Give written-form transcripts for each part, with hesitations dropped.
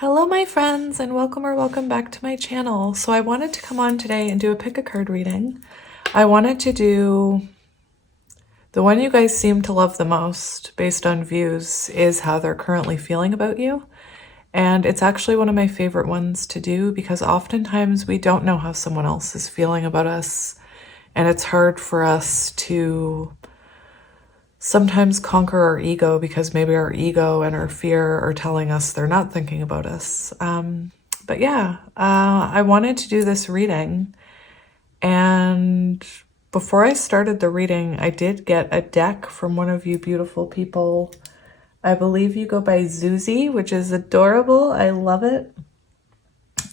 Hello my friends, and welcome or welcome back to my channel. So I wanted to come on today and do a pick a card reading. I wanted to do the one you guys seem to love the most based on views is how they're currently feeling about you. And it's actually one of my favorite ones to do because oftentimes we don't know how someone else is feeling about us, and it's hard for us to sometimes conquer our ego because maybe our ego and our fear are telling us they're not thinking about us. But yeah, I wanted to do this reading, and before I started the reading, I did get a deck from one of you beautiful people. I believe you go by Zuzi, which is adorable. I love it.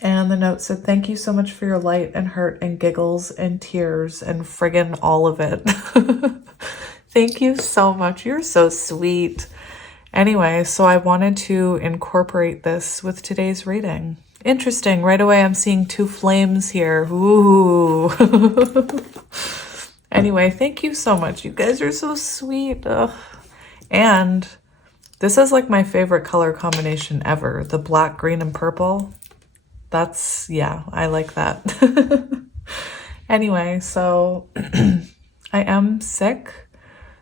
And the note said, "Thank you so much for your light and hurt and giggles and tears and friggin' all of it." Thank you so much. You're so sweet. Anyway, so I wanted to incorporate this with today's reading. Interesting. Right away, I'm seeing two flames here. Ooh. Anyway, thank you so much. You guys are so sweet. Ugh. And this is like my favorite color combination ever. The black, green, and purple. That's, yeah, I like that. Anyway, so I am sick.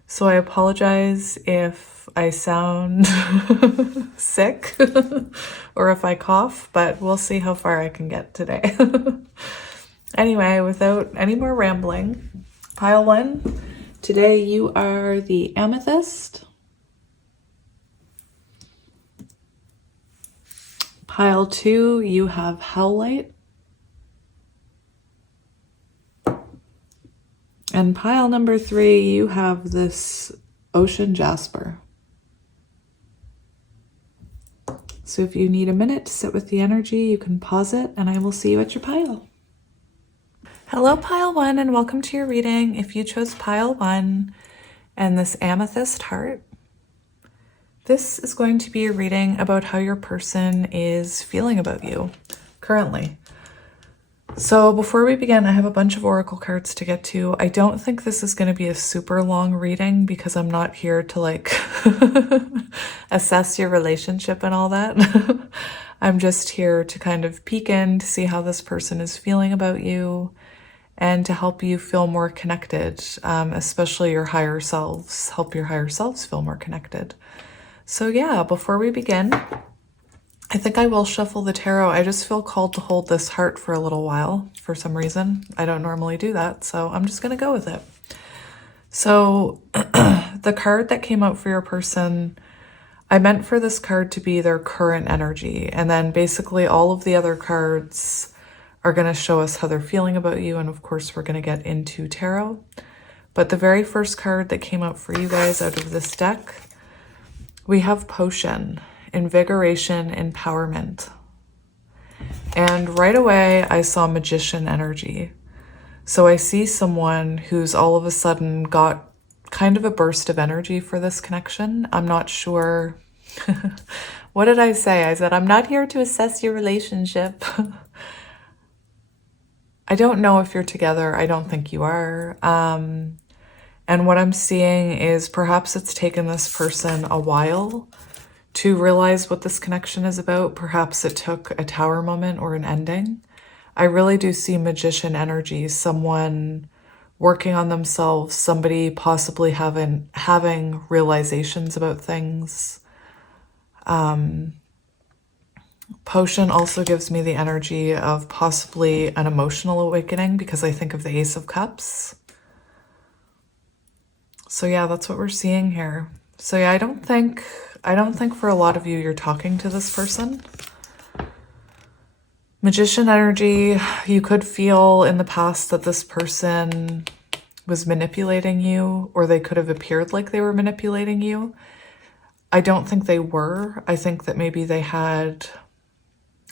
So I apologize if I sound sick or if I cough, but we'll see how far I can get today. Anyway, without any more rambling, pile one, today you are the amethyst. Pile two, you have howlite. And pile number three, you have this ocean jasper. So if you need a minute to sit with the energy, you can pause it and I will see you at your pile. Hello, pile one, and welcome to your reading. If you chose pile one and this amethyst heart, this is going to be a reading about how your person is feeling about you currently. So before we begin, I have a bunch of oracle cards to get to. I don't think this is going to be a super long reading because I'm not here to like assess your relationship and all that. I'm just here to kind of peek in to see how this person is feeling about you and to help you feel more connected, especially your higher selves, help your higher selves feel more connected. So yeah, before we begin, I think I will shuffle the tarot. I just feel called to hold this heart for a little while for some reason. I don't normally do that, so I'm just going to go with it. So the card that came out for your person, I meant for this card to be their current energy. And then basically all of the other cards are going to show us how they're feeling about you. And of course, we're going to get into tarot. But the very first card that came out for you guys out of this deck, we have Potion. Invigoration, empowerment. And right away, I saw magician energy. So I see someone who's all of a sudden got kind of a burst of energy for this connection. I'm not sure. What did I say? I said, I'm not here to assess your relationship. I don't know if you're together. I don't think you are. And what I'm seeing is perhaps it's taken this person a while to realize what this connection is about. Perhaps it took a tower moment or an ending. I really do see magician energy, someone working on themselves, somebody possibly having realizations about things. Potion also gives me the energy of possibly an emotional awakening because I think of the Ace of Cups. So yeah, that's what we're seeing here. So yeah, I don't think for a lot of you, you're talking to this person. Magician energy, you could feel in the past that this person was manipulating you, or they could have appeared like they were manipulating you. I don't think they were. I think that maybe they had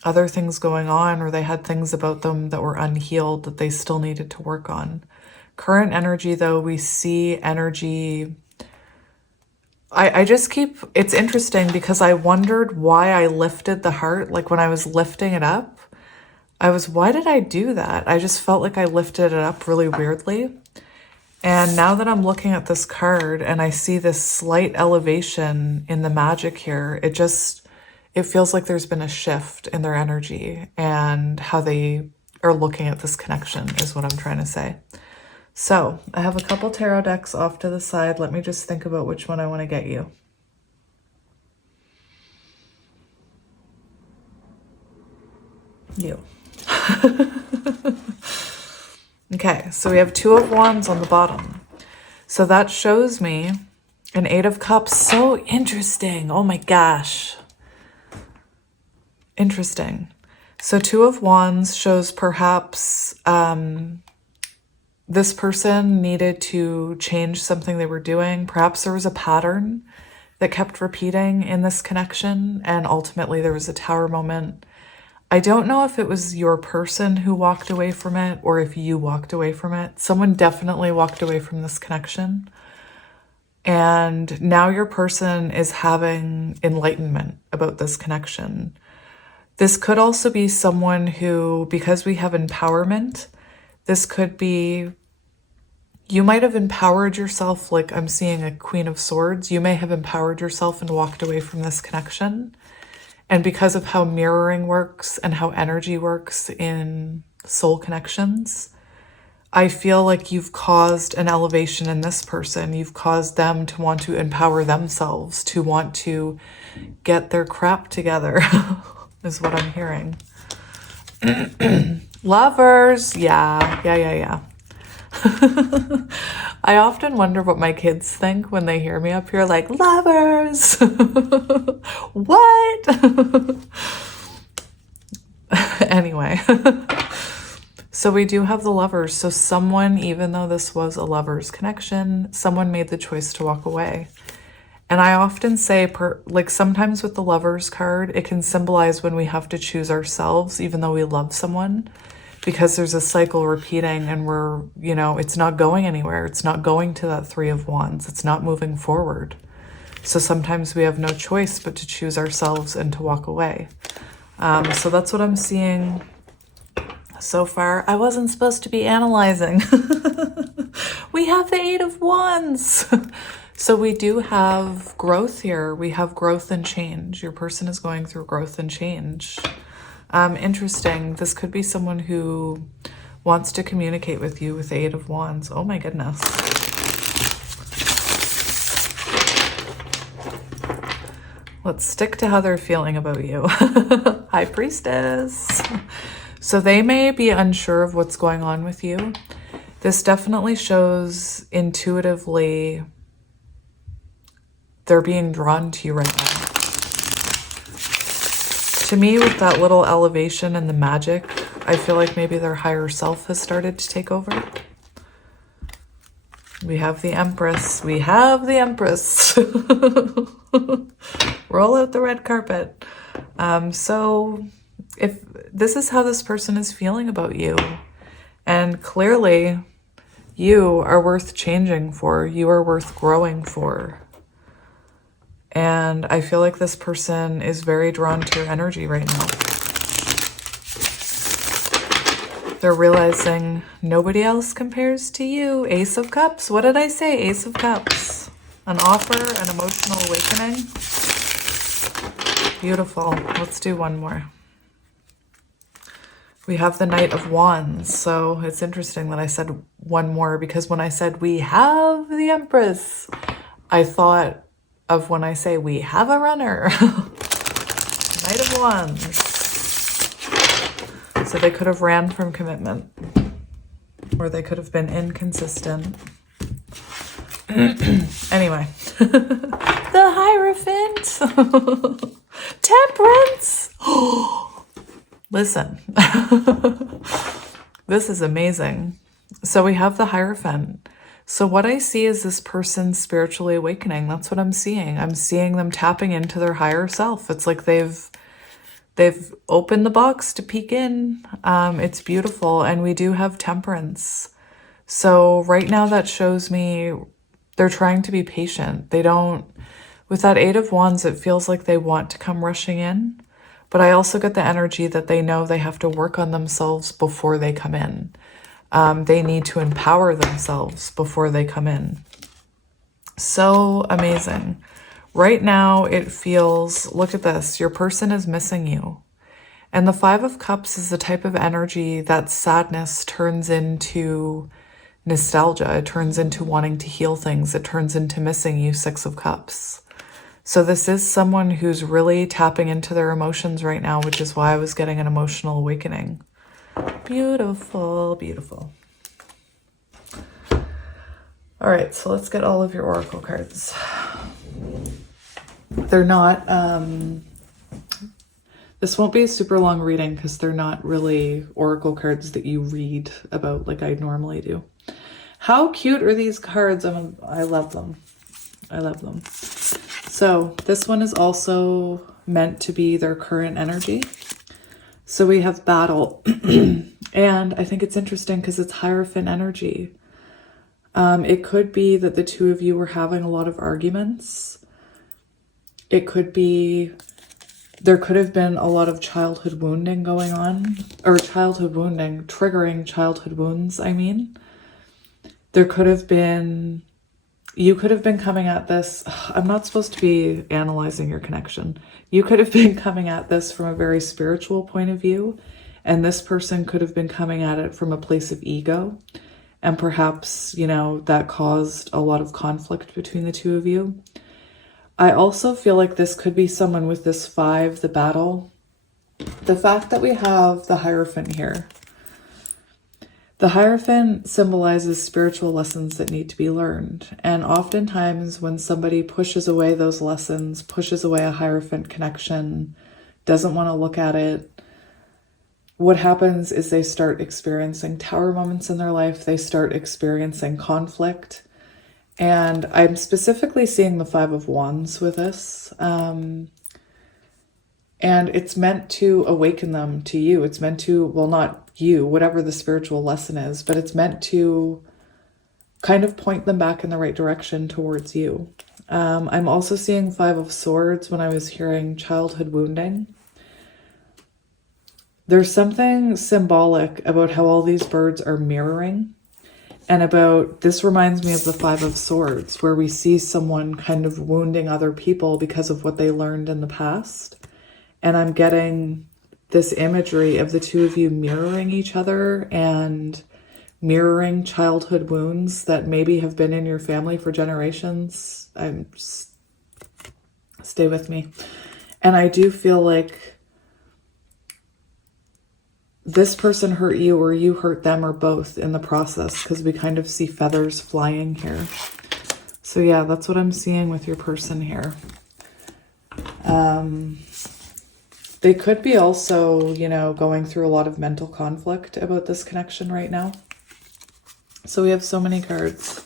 other things going on, or they had things about them that were unhealed that they still needed to work on. Current energy, though, we see energy. I just keep, it's interesting because I wondered why I lifted the heart. Like when I was lifting it up, why did I do that? I just felt like I lifted it up really weirdly. And now that I'm looking at this card and I see this slight elevation in the magic here, it feels like there's been a shift in their energy and how they are looking at this connection is what I'm trying to say. So I have a couple tarot decks off to the side. Let me just think about which one I want to get you. You. Okay, so we have 2 of Wands on the bottom. So that shows me an 8 of Cups. So interesting. Oh my gosh. Interesting. So 2 of Wands shows perhaps this person needed to change something they were doing. Perhaps there was a pattern that kept repeating in this connection, and ultimately there was a Tower moment. I don't know if it was your person who walked away from it or if you walked away from it. Someone definitely walked away from this connection. And now your person is having enlightenment about this connection. This could also be someone who, because we have empowerment, this could be, you might have empowered yourself, like I'm seeing a Queen of Swords. You may have empowered yourself and walked away from this connection. And because of how mirroring works and how energy works in soul connections, I feel like you've caused an elevation in this person. You've caused them to want to empower themselves, to want to get their crap together, is what I'm hearing. Lovers. Yeah. I often wonder what my kids think when they hear me up here like, lovers. What? Anyway. So we do have the Lovers. So someone, even though this was a lover's connection, someone made the choice to walk away. And I often say, like sometimes with the Lovers card, it can symbolize when we have to choose ourselves, even though we love someone, because there's a cycle repeating and we're, you know, it's not going anywhere. It's not going to that 3 of Wands. It's not moving forward. So sometimes we have no choice but to choose ourselves and to walk away. So that's what I'm seeing so far. I wasn't supposed to be analyzing. We have the 8 of Wands. So we do have growth here. We have growth and change. Your person is going through growth and change. Interesting. This could be someone who wants to communicate with you with the 8 of Wands. Oh my goodness. Let's stick to how they're feeling about you. High Priestess. So they may be unsure of what's going on with you. This definitely shows intuitively they're being drawn to you right now. To me, with that little elevation and the magic, I feel like maybe their higher self has started to take over. We have the Empress. We have the Empress. Roll out the red carpet. So if this is how this person is feeling about you, and clearly you are worth changing for, you are worth growing for. And I feel like this person is very drawn to your energy right now. They're realizing nobody else compares to you. Ace of Cups. What did I say? Ace of Cups. An offer, an emotional awakening. Beautiful. Let's do one more. We have the Knight of Wands. So it's interesting that I said one more, because when I said we have the Empress, I thought of when I say we have a runner. Knight of Wands. So they could have ran from commitment, or they could have been inconsistent. Anyway. The Hierophant. Temperance. Listen. This is amazing. So we have the Hierophant. So what I see is this person spiritually awakening. That's what I'm seeing. I'm seeing them tapping into their higher self. It's like they've opened the box to peek in. It's beautiful. And we do have Temperance. So right now that shows me they're trying to be patient. They don't, with that 8 of Wands, it feels like they want to come rushing in. But I also get the energy that they know they have to work on themselves before they come in. They need to empower themselves before they come in. So amazing. Right now, it feels, look at this, your person is missing you. And the Five of Cups is the type of energy that sadness turns into nostalgia. It turns into wanting to heal things. It turns into missing you, Six of Cups. So this is someone who's really tapping into their emotions right now, which is why I was getting an emotional awakening. Beautiful, beautiful. All right, so let's get all of your oracle cards. They're not, this won't be a super long reading because they're not really oracle cards that you read about like I normally do. How cute are these cards? I love them. I love them. So this one is also meant to be their current energy. So we have battle. And I think it's interesting because it's Hierophant energy. It could be that the two of you were having a lot of arguments. It could be, there could have been a lot of childhood wounding going on, or childhood wounding, triggering childhood wounds, I mean. There could have been, you could have been coming at this, I'm not supposed to be analyzing your connection. You could have been coming at this from a very spiritual point of view, and this person could have been coming at it from a place of ego. And perhaps, you know, that caused a lot of conflict between the two of you. I also feel like this could be someone with this 5, the battle. The fact that we have the Hierophant here. The Hierophant symbolizes spiritual lessons that need to be learned. And oftentimes when somebody pushes away those lessons, pushes away a Hierophant connection, doesn't want to look at it, what happens is they start experiencing Tower moments in their life. They start experiencing conflict. And I'm specifically seeing the 5 of Wands with this. And it's meant to awaken them to you. It's meant to, well, not you, whatever the spiritual lesson is, but it's meant to kind of point them back in the right direction towards you. I'm also seeing 5 of Swords when I was hearing childhood wounding. There's something symbolic about how all these birds are mirroring, and about, this reminds me of the 5 of Swords, where we see someone kind of wounding other people because of what they learned in the past. And I'm getting this imagery of the two of you mirroring each other and mirroring childhood wounds that maybe have been in your family for generations. Stay with me. And I do feel like this person hurt you or you hurt them or both in the process, because we kind of see feathers flying here. So yeah, that's what I'm seeing with your person here. They could be also, you know, going through a lot of mental conflict about this connection right now. So we have so many cards.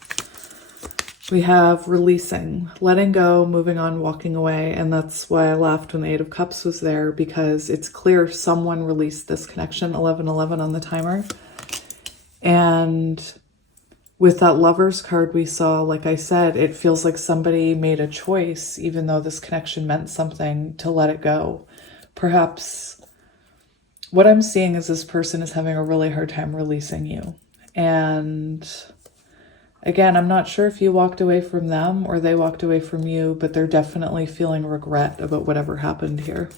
We have releasing, letting go, moving on, walking away. And that's why I laughed when the 8 of Cups was there, because it's clear someone released this connection, 1111 on the timer. And with that Lovers card we saw, like I said, it feels like somebody made a choice, even though this connection meant something, to let it go. Perhaps what I'm seeing is this person is having a really hard time releasing you. And again, I'm not sure if you walked away from them or they walked away from you, but they're definitely feeling regret about whatever happened here.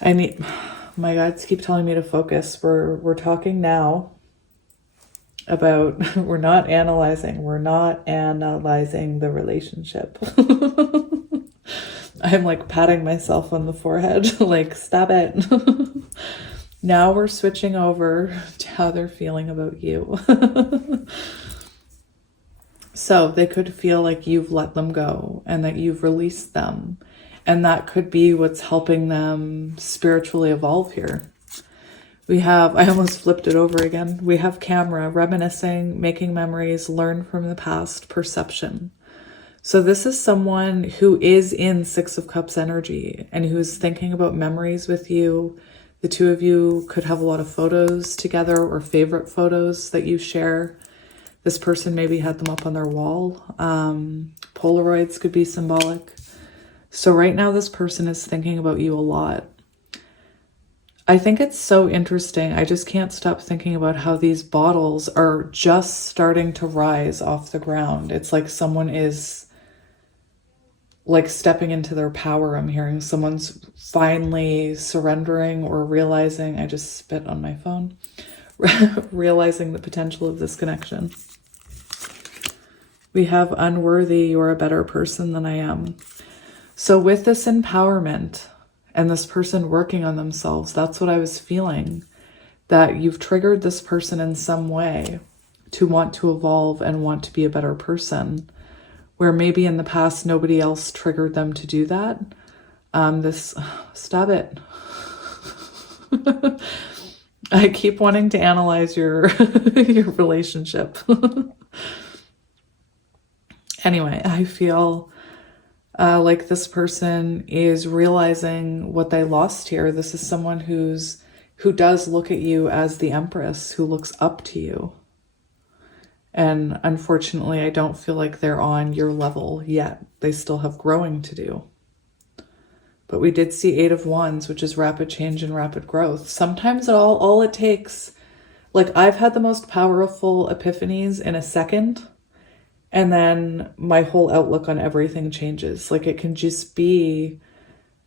My guides keep telling me to focus. We're talking now about, we're not analyzing the relationship. I'm like patting myself on the forehead, like, stop it. Now we're switching over to how they're feeling about you. So they could feel like you've let them go and that you've released them. And that could be what's helping them spiritually evolve here. We have, I almost flipped it over again. We have camera, reminiscing, making memories, learn from the past, perception. So this is someone who is in 6 of Cups energy and who is thinking about memories with you. The two of you could have a lot of photos together or favorite photos that you share. This person maybe had them up on their wall. Polaroids could be symbolic. So right now this person is thinking about you a lot. I think it's so interesting. I just can't stop thinking about how these bottles are just starting to rise off the ground. It's like someone is like stepping into their power. I'm hearing someone's finally surrendering or realizing, I just spit on my phone, realizing the potential of this connection. We have unworthy, you're a better person than I am. So with this empowerment and this person working on themselves, that's what I was feeling, that you've triggered this person in some way to want to evolve and want to be a better person, where maybe in the past nobody else triggered them to do that. Stop it. I keep wanting to analyze your your relationship. Anyway, I feel like this person is realizing what they lost here. This is someone who does look at you as the Empress, who looks up to you. And unfortunately, I don't feel like they're on your level yet. They still have growing to do. But we did see 8 of Wands, which is rapid change and rapid growth. Sometimes all it takes, like I've had the most powerful epiphanies in a second, and then my whole outlook on everything changes. Like it can just be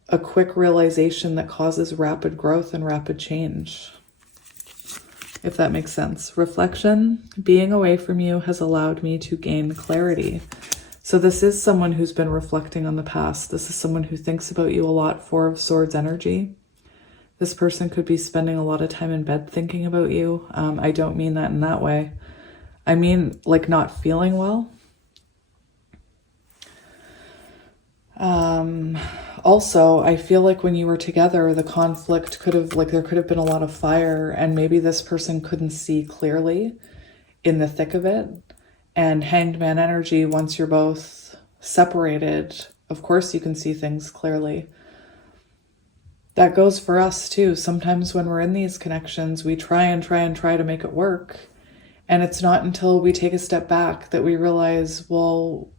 a quick realization that causes rapid growth and rapid change, if that makes sense. Reflection, being away from you has allowed me to gain clarity. So this is someone who's been reflecting on the past. This is someone who thinks about you a lot. 4 of Swords energy. This person could be spending a lot of time in bed thinking about you. I don't mean that in that way. I mean like not feeling well. Also, I feel like when you were together, the conflict could have, like there could have been a lot of fire, and maybe this person couldn't see clearly in the thick of it. And Hanged Man energy, once you're both separated, of course you can see things clearly. That goes for us too. Sometimes when we're in these connections, we try to make it work. And it's not until we take a step back that we realize, well,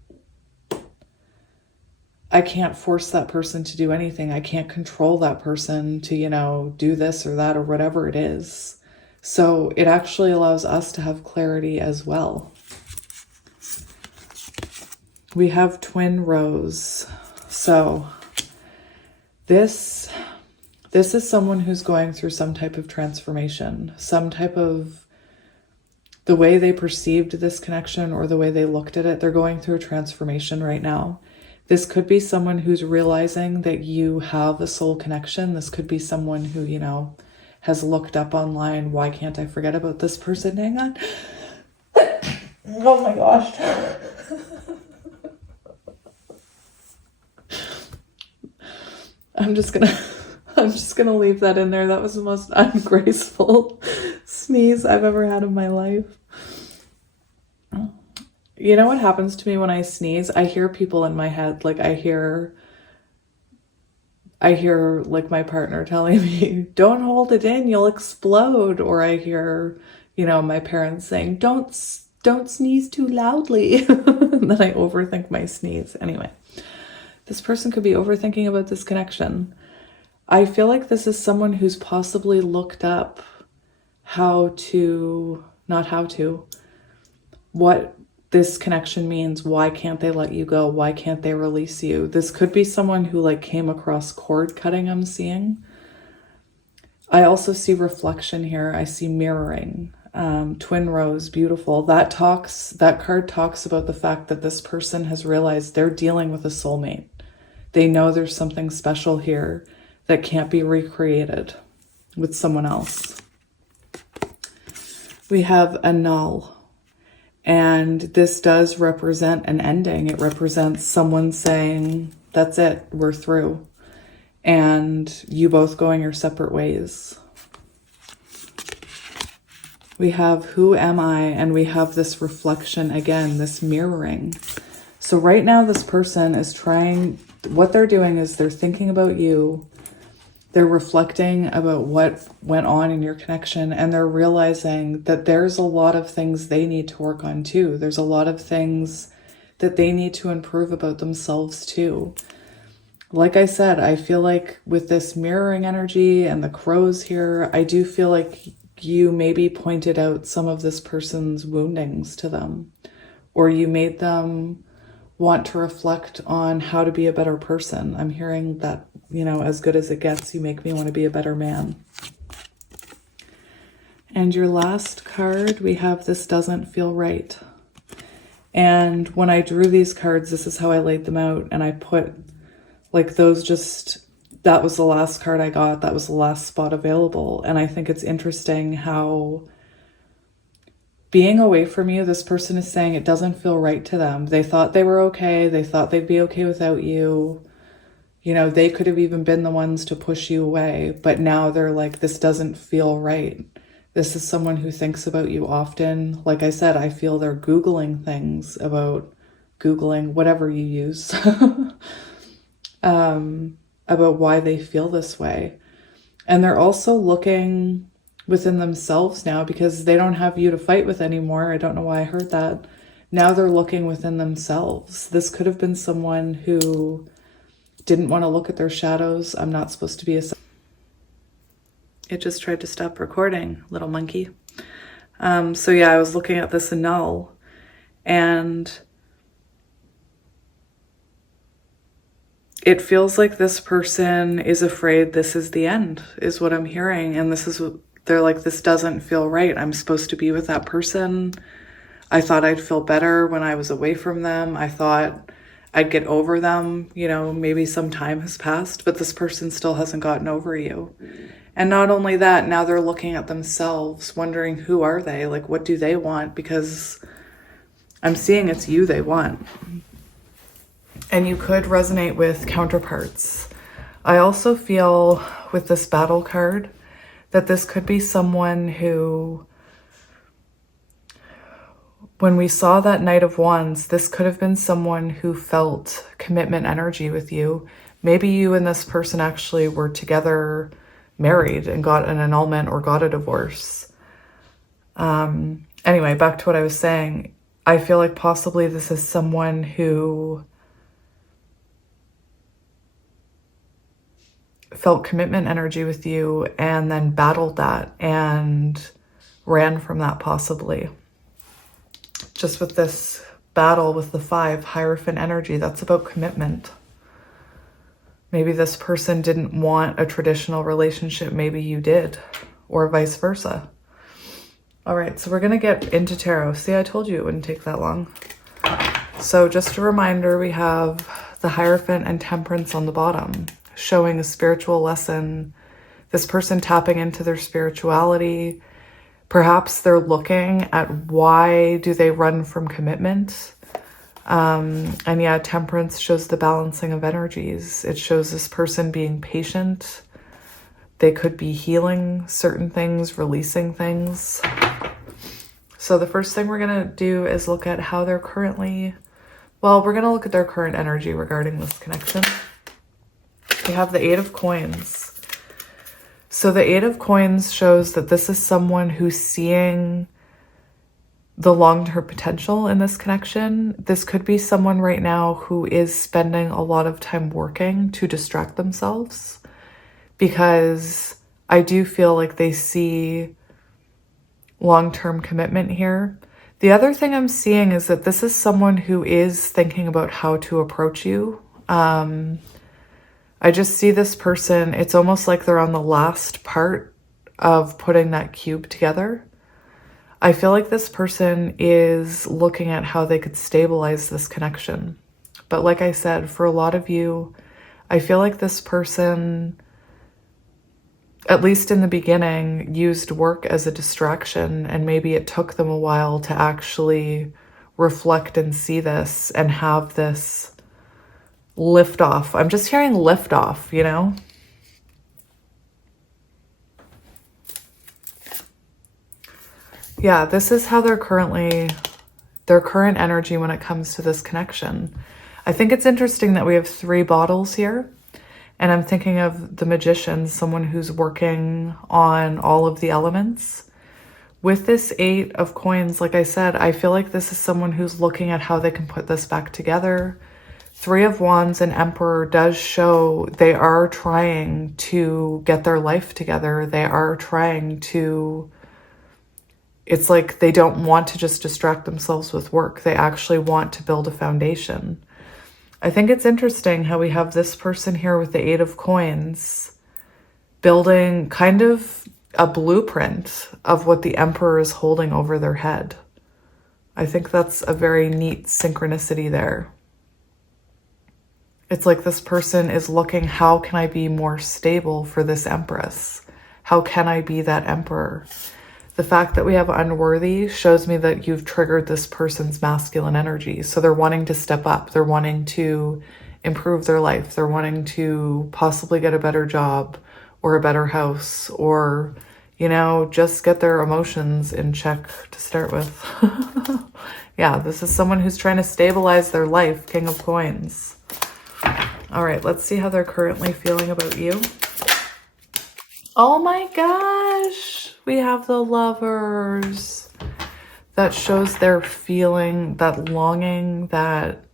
I can't force that person to do anything. I can't control that person to, do this or that or whatever it is. So it actually allows us to have clarity as well. We have Twin Rose. So this is someone who's going through some type of transformation, some type of the way they perceived this connection or the way they looked at it. They're going through a transformation right now. This could be someone who's realizing that you have a soul connection. This could be someone who, has looked up online. Why can't I forget about this person? Hang on. Oh my gosh. I'm just gonna leave that in there. That was the most ungraceful sneeze I've ever had in my life. You know what happens to me when I sneeze? I hear people in my head. Like I hear like my partner telling me, don't hold it in, you'll explode. Or I hear, my parents saying, don't sneeze too loudly. And then I overthink my sneeze. Anyway, this person could be overthinking about this connection. I feel like this is someone who's possibly looked up what this connection means. Why can't they let you go? Why can't they release you? This could be someone who came across cord cutting, I'm seeing. I also see reflection here. I see mirroring. Twin Rose, beautiful. That card talks about the fact that this person has realized they're dealing with a soulmate. They know there's something special here that can't be recreated with someone else. We have a null. And this does represent an ending. It represents someone saying, that's it, we're through. And you both going your separate ways. We have who am I? And we have this reflection again, this mirroring. So right now this person is what they're doing is they're thinking about you. They're reflecting about what went on in your connection, and they're realizing that there's a lot of things they need to work on too. There's a lot of things that they need to improve about themselves too. Like I said, I feel like with this mirroring energy and the crows here, I do feel like you maybe pointed out some of this person's woundings to them, or you made them want to reflect on how to be a better person. I'm hearing that, you know, as good as it gets, you make me want to be a better man. And your last card, we have This Doesn't Feel Right. And when I drew these cards, this is how I laid them out. And I put like those just, that was the last card I got. That was the last spot available. And I think it's interesting how being away from you, this person is saying it doesn't feel right to them. They thought they were okay. They thought they'd be okay without you. You know, they could have even been the ones to push you away. But now they're like, this doesn't feel right. This is someone who thinks about you often. Like I said, I feel they're Googling things about Googling whatever you use about why they feel this way. And they're also looking within themselves now because they don't have you to fight with anymore. I don't know why I heard that. Now they're looking within themselves. This could have been someone who didn't want to look at their shadows. I'm not supposed to be a... It just tried to stop recording, little monkey. So yeah, I was looking at this annul, and it feels like this person is afraid this is the end, is what I'm hearing. And this is what they're like, this doesn't feel right. I'm supposed to be with that person. I thought I'd feel better when I was away from them. I thought I'd get over them. You know, maybe some time has passed, but this person still hasn't gotten over you. And not only that, now they're looking at themselves, wondering who are they? Like, what do they want? Because I'm seeing it's you they want. And you could resonate with counterparts. I also feel with this battle card that this could be someone who, when we saw that Knight of Wands, this could have been someone who felt commitment energy with you. Maybe you and this person actually were together, married, and got an annulment or got a divorce. Anyway, back to what I was saying. I feel like possibly this is someone who felt commitment energy with you and then battled that and ran from that possibly. Just with this battle with the 5 Hierophant energy, that's about commitment. Maybe this person didn't want a traditional relationship. Maybe you did, or vice versa. All right, so we're going to get into tarot. See, I told you it wouldn't take that long. So just a reminder, we have the Hierophant and Temperance on the bottom, showing a spiritual lesson. This person tapping into their spirituality. Perhaps they're looking at why do they run from commitment. And yeah, Temperance shows the balancing of energies. It shows this person being patient. They could be healing certain things, releasing things. So the first thing we're going to do is look at how they're currently, well, we're going to look at their current energy regarding this connection. We have the 8 of Coins. So the 8 of Coins shows that this is someone who's seeing the long-term potential in this connection. This could be someone right now who is spending a lot of time working to distract themselves, because I do feel like they see long-term commitment here. The other thing I'm seeing is that this is someone who is thinking about how to approach you. I just see this person, it's almost like they're on the last part of putting that cube together. I feel like this person is looking at how they could stabilize this connection. But like I said, for a lot of you, I feel like this person, at least in the beginning, used work as a distraction, and maybe it took them a while to actually reflect and see this and have this lift off. I'm just hearing lift off, you know? Yeah, this is how they're currently, their current energy when it comes to this connection. I think it's interesting that we have 3 bottles here. And I'm thinking of the Magician, someone who's working on all of the elements. With this 8 of Coins, like I said, I feel like this is someone who's looking at how they can put this back together. 3 of Wands and Emperor does show they are trying to get their life together. They are trying to it's like they don't want to just distract themselves with work. They actually want to build a foundation. I think it's interesting how we have this person here with the 8 of Coins building kind of a blueprint of what the Emperor is holding over their head. I think that's a very neat synchronicity there. It's like this person is looking, how can I be more stable for this Empress? How can I be that Emperor? The fact that we have unworthy shows me that you've triggered this person's masculine energy. So they're wanting to step up. They're wanting to improve their life. They're wanting to possibly get a better job or a better house, or, you know, just get their emotions in check to start with. Yeah, this is someone who's trying to stabilize their life. King of Coins. All right, let's see how they're currently feeling about you. Oh my gosh, we have the Lovers. That shows they're feeling that longing, that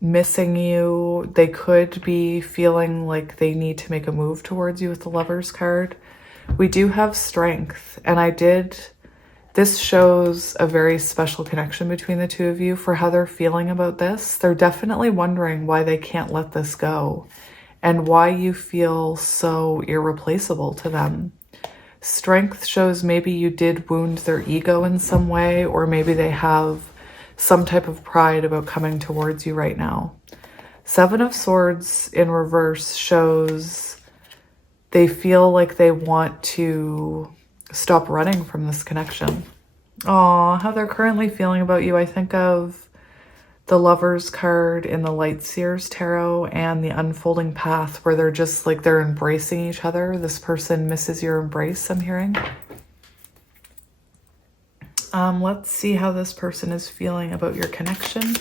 missing you. They could be feeling like they need to make a move towards you with the Lovers card. We do have Strength, and this shows a very special connection between the two of you for how they're feeling about this. They're definitely wondering why they can't let this go and why you feel so irreplaceable to them. Strength shows maybe you did wound their ego in some way, or maybe they have some type of pride about coming towards you right now. 7 of Swords in reverse shows they feel like they want to stop running from this connection. Oh, how they're currently feeling about you. I think of the Lovers card in the Light Seers Tarot and the Unfolding Path, where they're just like, they're embracing each other. This person misses your embrace, I'm hearing. Let's see how this person is feeling about your connection.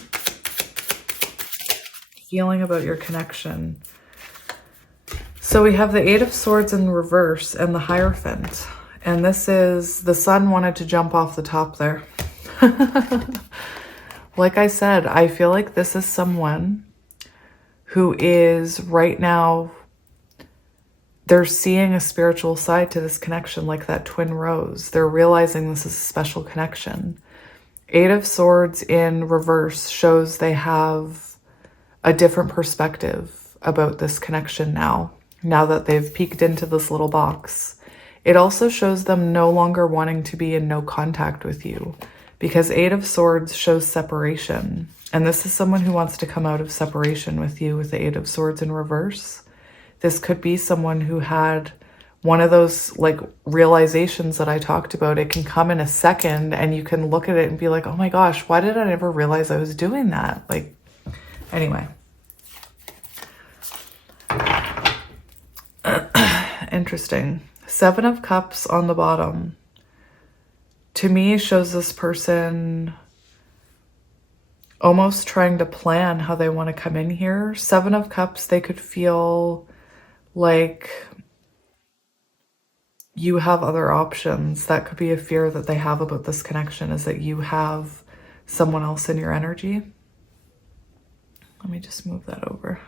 Feeling about your connection. So we have the 8 of Swords in reverse and the Hierophant. And this is, the Sun wanted to jump off the top there. Like I said, I feel like this is someone who is right now, they're seeing a spiritual side to this connection, like that twin rose. They're realizing this is a special connection. 8 of Swords in reverse shows they have a different perspective about this connection now that they've peeked into this little box. It also shows them no longer wanting to be in no contact with you, because 8 of Swords shows separation. And this is someone who wants to come out of separation with you with the 8 of Swords in reverse. This could be someone who had one of those like realizations that I talked about. It can come in a second and you can look at it and be like, oh my gosh, why did I never realize I was doing that? Like, anyway. Interesting. 7 of Cups on the bottom. To me, shows this person almost trying to plan how they want to come in here. 7 of Cups, they could feel like you have other options. That could be a fear that they have about this connection, is that you have someone else in your energy. Let me just move that over.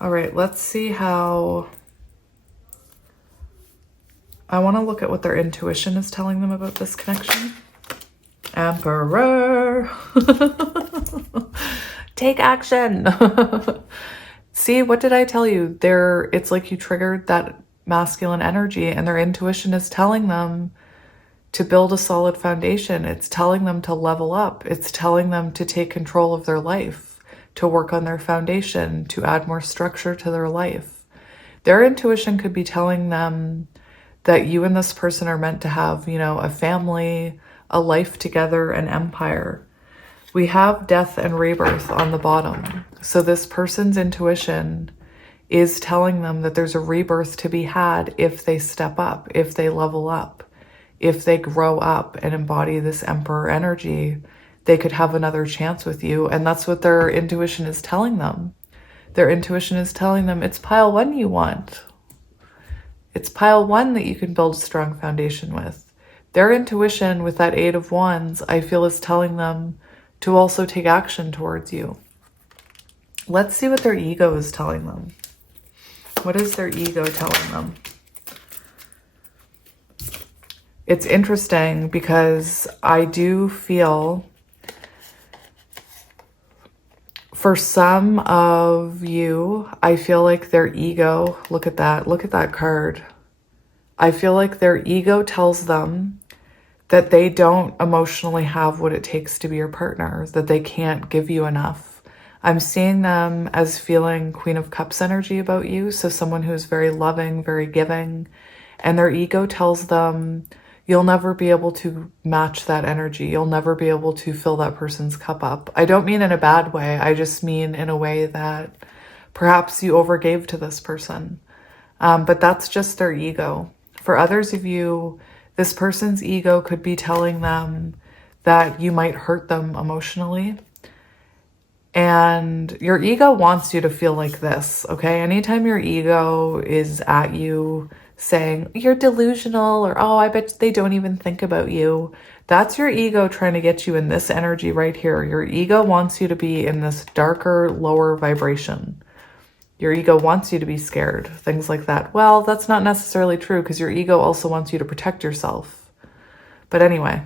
All right, let's see how... I want to look at what their intuition is telling them about this connection. Emperor! Take action! See, what did I tell you? It's like you triggered that masculine energy, and their intuition is telling them to build a solid foundation. It's telling them to level up. It's telling them to take control of their life, to work on their foundation, to add more structure to their life. Their intuition could be telling them that you and this person are meant to have, you know, a family, a life together, an empire. We have death and rebirth on the bottom. So this person's intuition is telling them that there's a rebirth to be had if they step up, if they level up, if they grow up and embody this emperor energy. They could have another chance with you. And that's what their intuition is telling them. Their intuition is telling them it's pile 1 you want. It's pile 1 that you can build a strong foundation with. Their intuition with that 8 of Wands, I feel, is telling them to also take action towards you. Let's see what their ego is telling them. What is their ego telling them? it's interesting because I do feel for some of you, I feel like their ego, look at that card. I feel like their ego tells them that they don't emotionally have what it takes to be your partner, that they can't give you enough. I'm seeing them as feeling Queen of Cups energy about you, so someone who's very loving, very giving, and their ego tells them you'll never be able to match that energy. You'll never be able to fill that person's cup up. I don't mean in a bad way. I just mean in a way that perhaps you overgave to this person. But that's just their ego. For others of you, this person's ego could be telling them that you might hurt them emotionally. And your ego wants you to feel like this, okay? Anytime your ego is at you saying, you're delusional, or, oh, I bet they don't even think about you. That's your ego trying to get you in this energy right here. Your ego wants you to be in this darker, lower vibration. Your ego wants you to be scared, things like that. Well, that's not necessarily true because your ego also wants you to protect yourself. But anyway,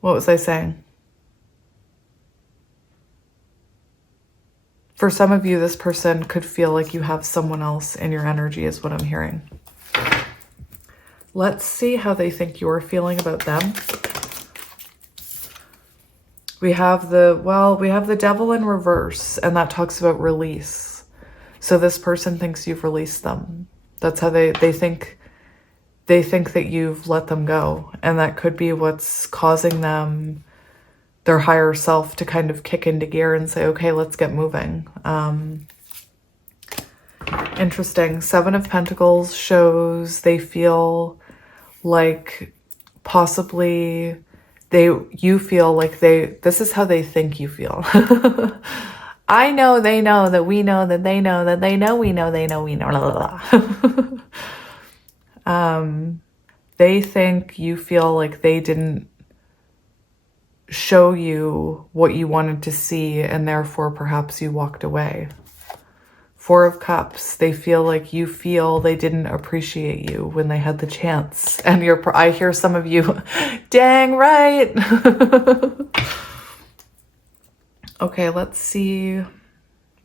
what was I saying? For some of you, this person could feel like you have someone else in your energy is what I'm hearing. Let's see how they think you're feeling about them. We have the devil in reverse, and that talks about release. So this person thinks you've released them. That's how they think that you've let them go. And that could be what's causing them, their higher self, to kind of kick into gear and say, okay, let's get moving. Interesting. 7 of Pentacles shows they feel like possibly you feel like this is how they think you feel. I know, they know, that we know, that they know, that they know, we know, they know, we know. Blah, blah, blah. They think you feel like they didn't show you what you wanted to see, and therefore perhaps you walked away. 4 of Cups, they feel like you feel they didn't appreciate you when they had the chance. And I hear some of you, dang right. Okay, let's see.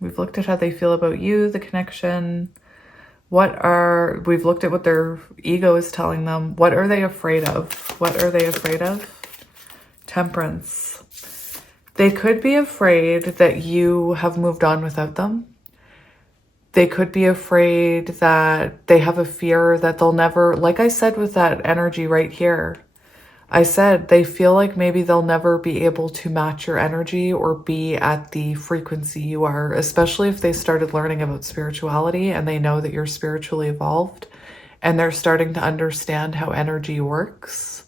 We've looked at how they feel about you, the connection. We've looked at what their ego is telling them. What are they afraid of? What are they afraid of? Temperance. They could be afraid that you have moved on without them. They could be afraid that they have a fear that they'll never, like I said with that energy right here, I said they feel like maybe they'll never be able to match your energy or be at the frequency you are, especially if they started learning about spirituality and they know that you're spiritually evolved and they're starting to understand how energy works.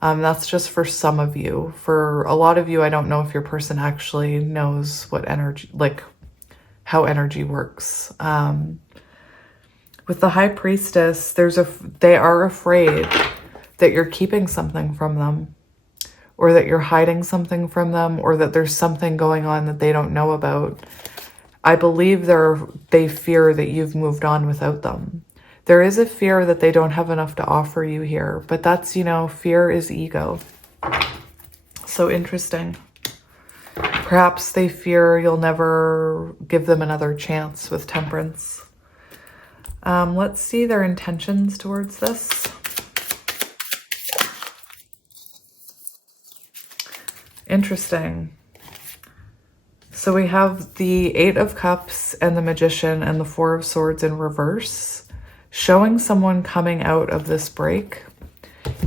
That's just for some of you. For a lot of you, I don't know if your person actually knows what energy, like how energy works. With the High Priestess, they are afraid that you're keeping something from them, or that you're hiding something from them, or that there's something going on that they don't know about. I believe they fear that you've moved on without them. There is a fear that they don't have enough to offer you here, but that's, fear is ego. So interesting. Perhaps they fear you'll never give them another chance with Temperance. Let's see their intentions towards this. Interesting. So we have the 8 of Cups and the Magician and the 4 of Swords in reverse, showing someone coming out of this break.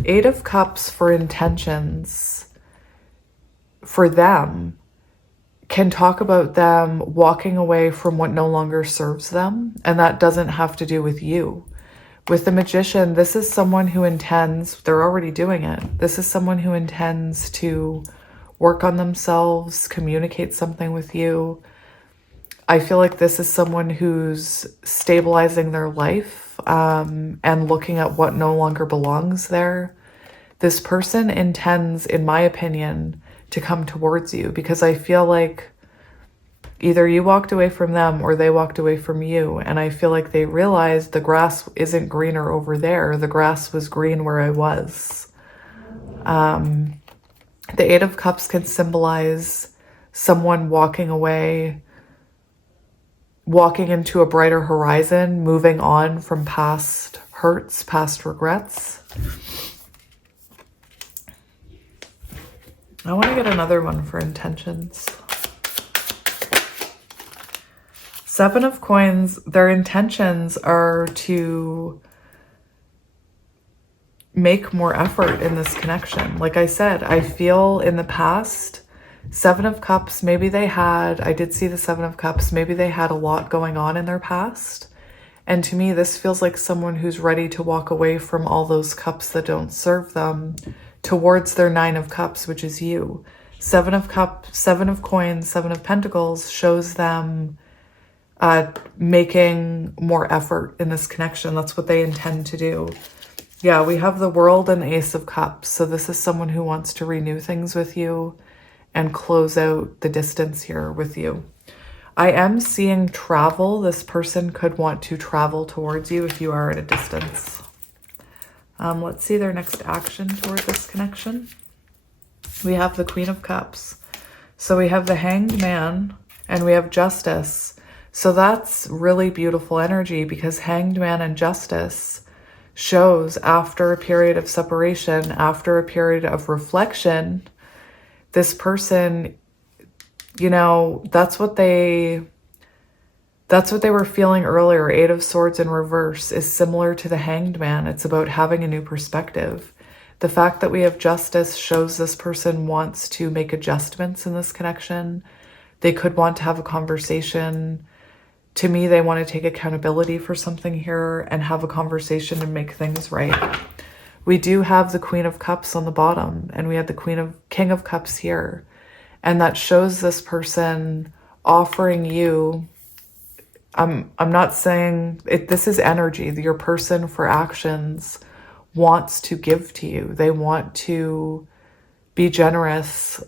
8 of Cups for intentions for them can talk about them walking away from what no longer serves them, and that doesn't have to do with you. With the Magician, this is someone who intends, they're already doing it. This is someone who intends to work on themselves, communicate something with you. I feel like this is someone who's stabilizing their life and looking at what no longer belongs there. This person intends, in my opinion, to come towards you, because I feel like Either you walked away from them or they walked away from you. And I feel like they realized the grass isn't greener over there. The grass was green where I was. The Eight of Cups can symbolize someone walking away, walking into a brighter horizon, moving on from past hurts, past regrets. I want to get another one for intentions. Seven of Coins, their intentions are to make more effort in this connection. Like I said, I feel in the past, Seven of Cups, maybe they had, I did see the Seven of Cups, maybe they had a lot going on in their past. And to me, this feels like someone who's ready to walk away from all those cups that don't serve them towards their Nine of Cups, which is you. Seven of Cups, Seven of Coins, Seven of Pentacles shows them making more effort in this connection. That's what they intend to do. Yeah, we have the World and the Ace of Cups. So this is someone who wants to renew things with you and close out the distance here with you. I am seeing travel. This person could want to travel towards you if you are at a distance. Let's see their next action toward this connection. We have the Queen of Cups. So we have the Hanged Man and we have Justice. So that's really beautiful energy because Hanged Man and Justice shows after a period of separation, after a period of reflection, this person, you know, that's what they were feeling earlier. Eight of Swords in reverse is similar to the Hanged Man. It's about having a new perspective. The fact that we have Justice shows this person wants to make adjustments in this connection. They could want to have a conversation. To me, they want to take accountability for something here and have a conversation and make things right. We do have the Queen of Cups on the bottom and we have the King of Cups here. And that shows this person offering you, I'm not saying, this is energy. Your person for actions wants to give to you. They want to be generous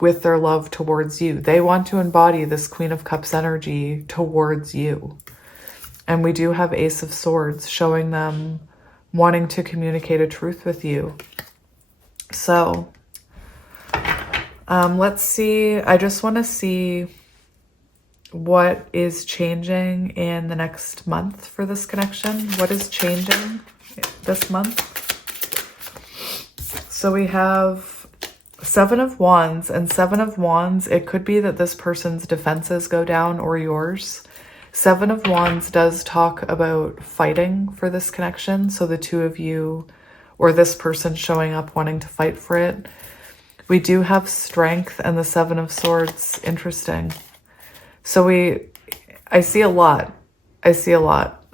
with their love towards you. They want to embody this Queen of Cups energy towards you. And we do have Ace of Swords showing them wanting to communicate a truth with you. So let's see. I just want to see what is changing in the next month for this connection. What is changing this month? So we have Seven of Wands, and Seven of Wands, it could be that this person's defenses go down or yours. Seven of Wands does talk about fighting for this connection. So the two of you or this person showing up wanting to fight for it. We do have Strength and the Seven of Swords. Interesting. So I see a lot. I see a lot.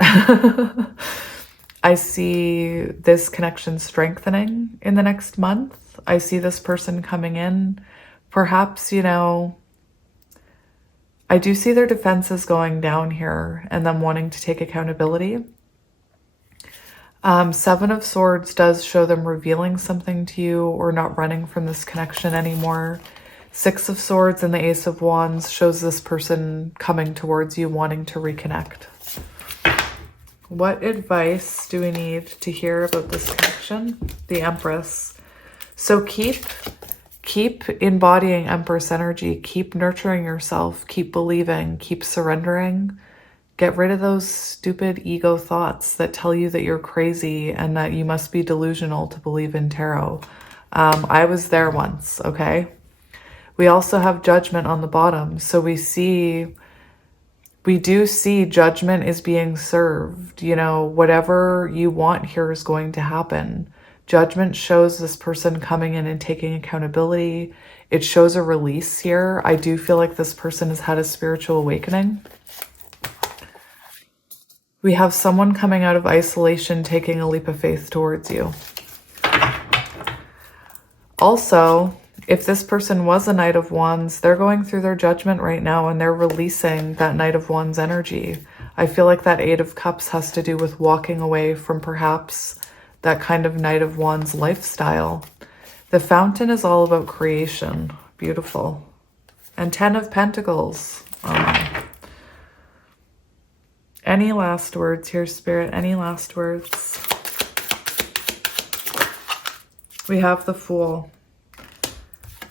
I see this connection strengthening in the next month. I see this person coming in. Perhaps, you know, I do see their defenses going down here and them wanting to take accountability. Seven of Swords does show them revealing something to you or not running from this connection anymore. Six of Swords and the Ace of Wands shows this person coming towards you, wanting to reconnect. What advice do we need to hear about this connection? The Empress. So keep embodying Empress energy. Keep nurturing yourself. Keep believing. Keep surrendering. Get rid of those stupid ego thoughts that tell you that you're crazy and that you must be delusional to believe in tarot. I was there once, okay? We also have Judgment on the bottom. So we do see judgment is being served. You know, whatever you want here is going to happen. Judgment shows this person coming in and taking accountability. It shows a release here. I do feel like this person has had a spiritual awakening. We have someone coming out of isolation, taking a leap of faith towards you. Also, if this person was a Knight of Wands, they're going through their judgment right now and they're releasing that Knight of Wands energy. I feel like that Eight of Cups has to do with walking away from perhaps that kind of Knight of Wands lifestyle. The Fountain is all about creation. Beautiful. And 10 of Pentacles. Oh my. Any last words here, Spirit? Any last words? We have the Fool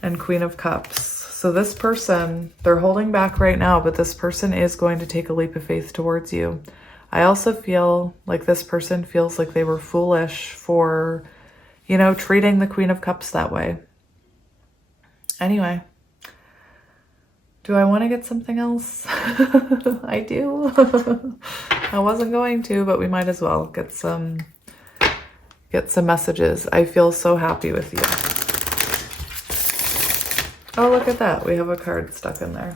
and Queen of Cups. So this person, they're holding back right now, but this person is going to take a leap of faith towards you. I also feel like this person feels like they were foolish for, you know, treating the Queen of Cups that way. Anyway, do I want to get something else? I do. I wasn't going to, but we might as well get some messages. I feel so happy with you. Oh, look at that. We have a card stuck in there.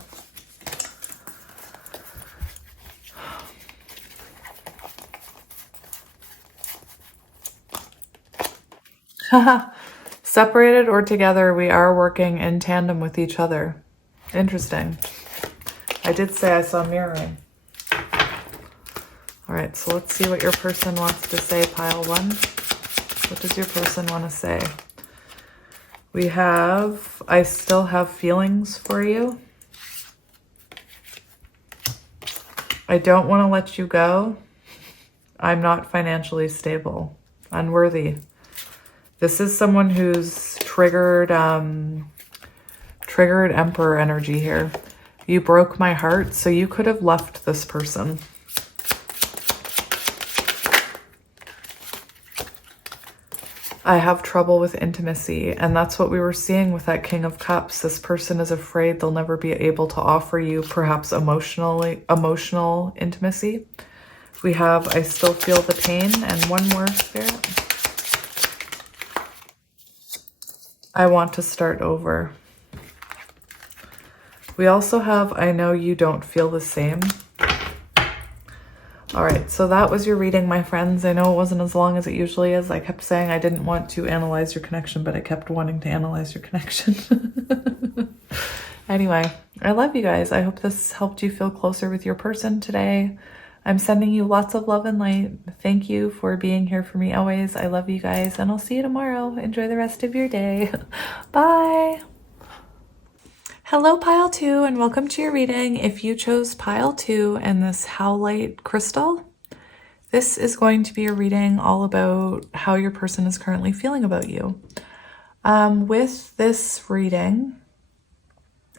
Separated or together, we are working in tandem with each other. Interesting. I did say I saw mirroring. All right, so let's see what your person wants to say, pile one. What does your person want to say? We have, I still have feelings for you. I don't want to let you go. I'm not financially stable. Unworthy. This is someone who's triggered Emperor energy here. You broke my heart, so you could have left this person. I have trouble with intimacy, and that's what we were seeing with that King of Cups. This person is afraid they'll never be able to offer you perhaps emotional intimacy. We have I still feel the pain, and one more, Spirit. I want to start over. We also have I know you don't feel the same. All right, so that was your reading, my friends. I know it wasn't as long as it usually is. I kept saying I didn't want to analyze your connection, but I kept wanting to analyze your connection. Anyway, I love you guys. I hope this helped you feel closer with your person today. I'm sending you lots of love and light. Thank you for being here for me always. I love you guys, and I'll see you tomorrow. Enjoy the rest of your day. Bye. Hello, pile 2, and welcome to your reading. If you chose pile 2 and this howlite crystal, this is going to be a reading all about how your person is currently feeling about you. With this reading,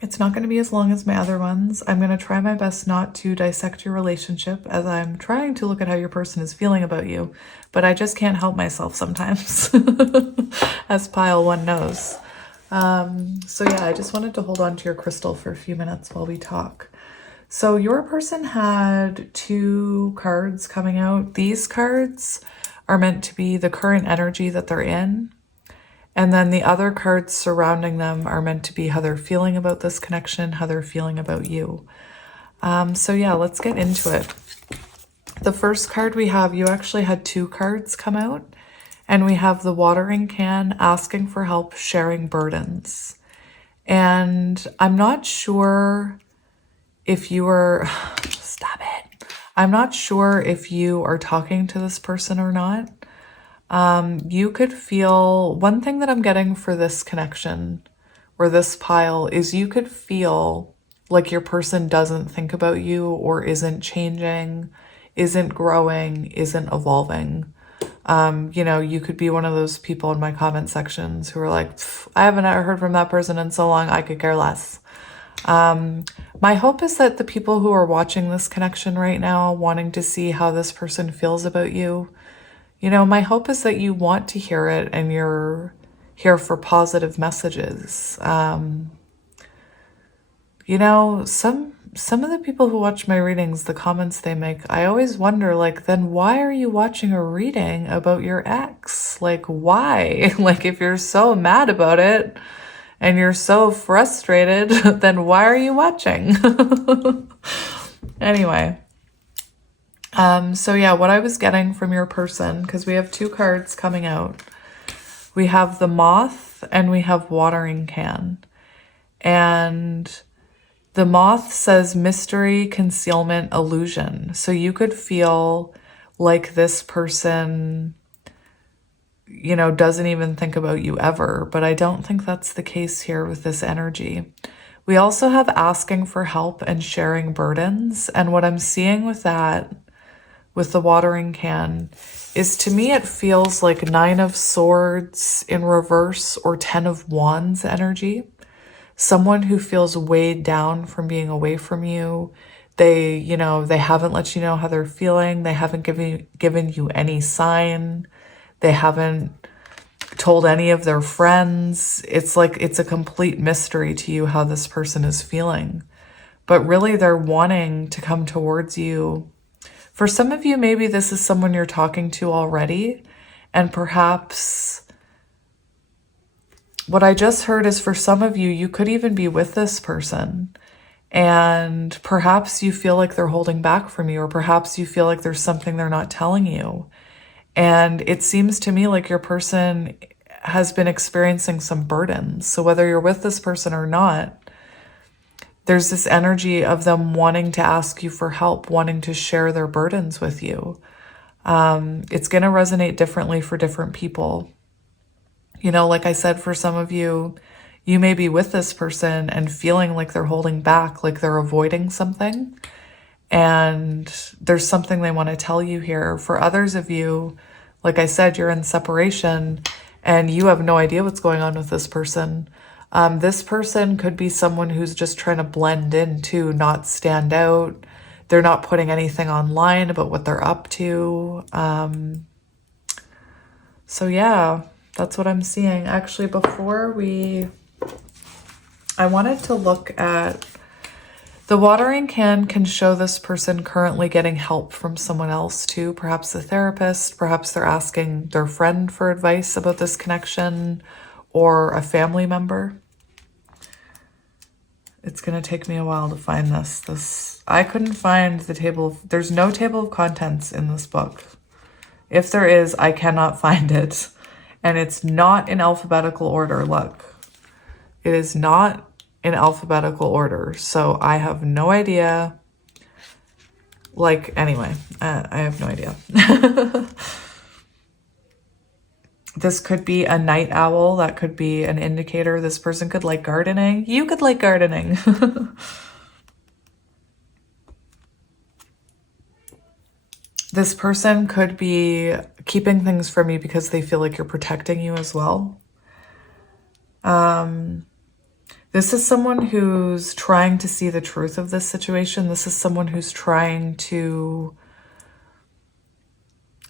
it's not going to be as long as my other ones. I'm going to try my best not to dissect your relationship, as I'm trying to look at how your person is feeling about you, but I just can't help myself sometimes, as pile 1 knows. So yeah, I just wanted to hold on to your crystal for a few minutes while we talk. So your person had 2 cards coming out. These cards are meant to be the current energy that they're in. And then the other cards surrounding them are meant to be how they're feeling about this connection, how they're feeling about you. So yeah, let's get into it. The first card we have, you actually had 2 cards come out. And we have the watering can, asking for help, sharing burdens. And I'm not sure if you are, stop it. I'm not sure if you are talking to this person or not. You could feel, one thing that I'm getting for this connection or this pile is you could feel like your person doesn't think about you or isn't changing, isn't growing, isn't evolving. You know, you could be one of those people in my comment sections who are like, I haven't heard from that person in so long, I could care less. My hope is that the people who are watching this connection right now, wanting to see how this person feels about you, you know, my hope is that you want to hear it and you're here for positive messages. You know, some of the people who watch my readings, the comments they make, I always wonder, like, then why are you watching a reading about your ex? Like, why? Like, if you're so mad about it and you're so frustrated, then why are you watching? Anyway. So yeah, what I was getting from your person, because we have 2 cards coming out. We have the moth and we have watering can. And the moth says mystery, concealment, illusion. So you could feel like this person, you know, doesn't even think about you ever. But I don't think that's the case here with this energy. We also have asking for help and sharing burdens. And what I'm seeing with that, with the watering can, is to me it feels like 9 of Swords in reverse or 10 of Wands energy. Someone who feels weighed down from being away from you. They, they haven't let you know how they're feeling. They haven't given you any sign. They haven't told any of their friends. It's like it's a complete mystery to you how this person is feeling. But really they're wanting to come towards you. For some of you, maybe this is someone you're talking to already, and perhaps what I just heard is for some of you, you could even be with this person, and perhaps you feel like they're holding back from you, or perhaps you feel like there's something they're not telling you. And it seems to me like your person has been experiencing some burdens. So whether you're with this person or not, there's this energy of them wanting to ask you for help, wanting to share their burdens with you. It's going to resonate differently for different people. Like I said, for some of you, you may be with this person and feeling like they're holding back, like they're avoiding something. And there's something they want to tell you here. For others of you, like I said, you're in separation and you have no idea what's going on with this person. This person could be someone who's just trying to blend in too, not stand out. They're not putting anything online about what they're up to. So yeah, that's what I'm seeing. Actually, I wanted to look at the watering can show this person currently getting help from someone else too, perhaps a therapist, perhaps they're asking their friend for advice about this connection, or a family member. It's going to take me a while to find this. I couldn't find there's no table of contents in this book. If there is, I cannot find it. And it's not in alphabetical order, look. It is not in alphabetical order. So I have no idea. Anyway, I have no idea. This could be a night owl. That could be an indicator. This person could like gardening. You could like gardening. This person could be keeping things from you because they feel like you're protecting you as well. This is someone who's trying to see the truth of this situation. This is someone who's trying to...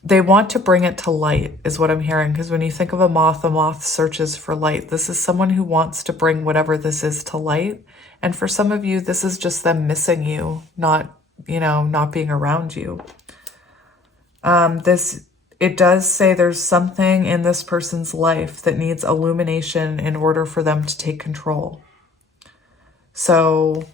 They want to bring it to light, is what I'm hearing. Because when you think of a moth searches for light. This is someone who wants to bring whatever this is to light. And for some of you, this is just them missing you, not being around you. It does say there's something in this person's life that needs illumination in order for them to take control. So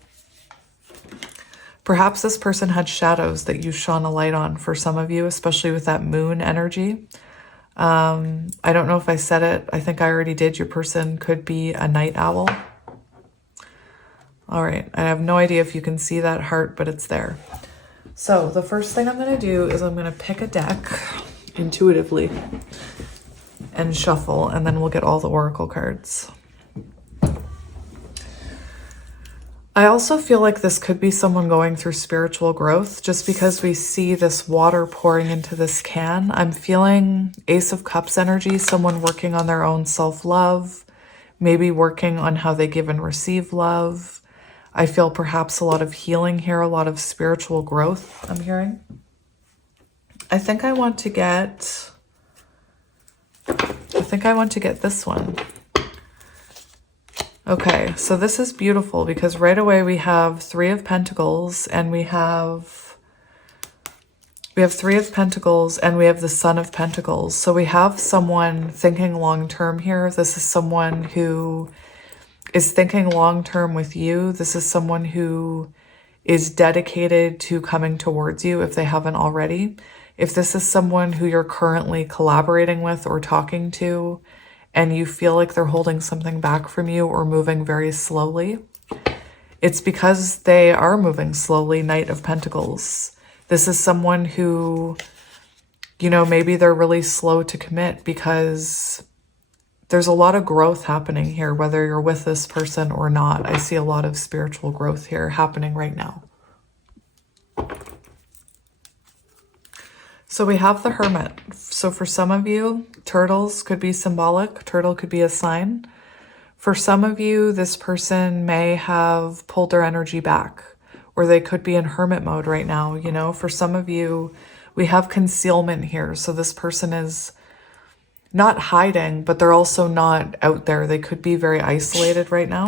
perhaps this person had shadows that you shone a light on for some of you, especially with that moon energy. I don't know if I said it. I think I already did. Your person could be a night owl. All right. I have no idea if you can see that heart, but it's there. So the first thing I'm going to do is I'm going to pick a deck intuitively and shuffle, and then we'll get all the oracle cards. I also feel like this could be someone going through spiritual growth, just because we see this water pouring into this can. I'm feeling Ace of Cups energy, someone working on their own self-love, maybe working on how they give and receive love. I feel perhaps a lot of healing here, a lot of spiritual growth I'm hearing. I think I want to get this one. Okay, so this is beautiful because right away we have 3 of Pentacles and we have 3 of Pentacles and we have the Son of Pentacles. So we have someone thinking long-term here. This is someone who is thinking long-term with you. This is someone who is dedicated to coming towards you if they haven't already. If this is someone who you're currently collaborating with or talking to, and you feel like they're holding something back from you or moving very slowly, it's because they are moving slowly, Knight of Pentacles. This is someone who, maybe they're really slow to commit because There's a lot of growth happening here, whether you're with this person or not. I see a lot of spiritual growth here happening right now. So we have the Hermit. So for some of you, turtles could be symbolic. Turtle could be a sign. For some of you, this person may have pulled their energy back, or they could be in hermit mode right now. You know, for some of you, we have concealment here. So this person is not hiding, but they're also not out there. They could be very isolated right now.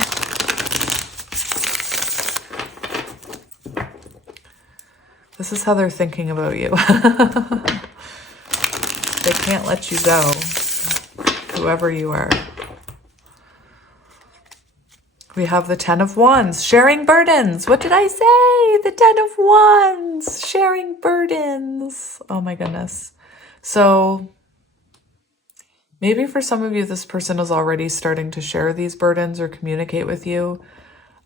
This is how they're thinking about you. They can't let you go, whoever you are. We have the Ten of Wands, sharing burdens. What did I say? The Ten of Wands, sharing burdens. Oh my goodness. So maybe for some of you, this person is already starting to share these burdens or communicate with you.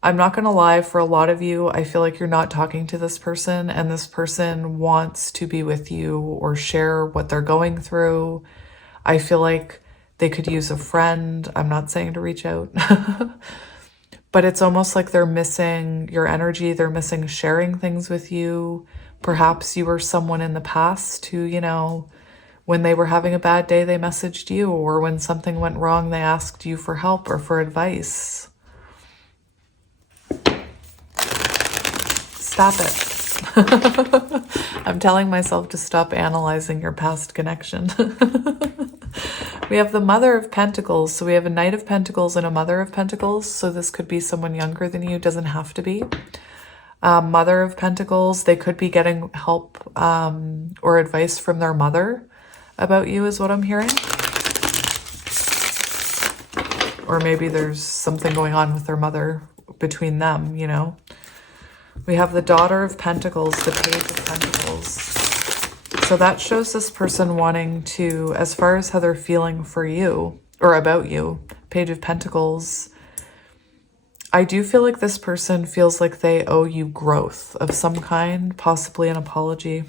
I'm not going to lie, for a lot of you, I feel like you're not talking to this person, and this person wants to be with you or share what they're going through. I feel like they could use a friend. I'm not saying to reach out, but it's almost like they're missing your energy. They're missing sharing things with you. Perhaps you were someone in the past who, you know, when they were having a bad day, they messaged you, or when something went wrong, they asked you for help or for advice. Stop it. I'm telling myself to stop analyzing your past connection. We have the Mother of Pentacles. So we have a Knight of Pentacles and a Mother of Pentacles. So this could be someone younger than you. Doesn't have to be. Mother of Pentacles. They could be getting help or advice from their mother about you is what I'm hearing. Or maybe there's something going on with their mother between them, you know. We have the Daughter of Pentacles, the Page of Pentacles. So that shows this person wanting to, as far as how they're feeling for you or about you, Page of Pentacles, I do feel like this person feels like they owe you growth of some kind, possibly an apology.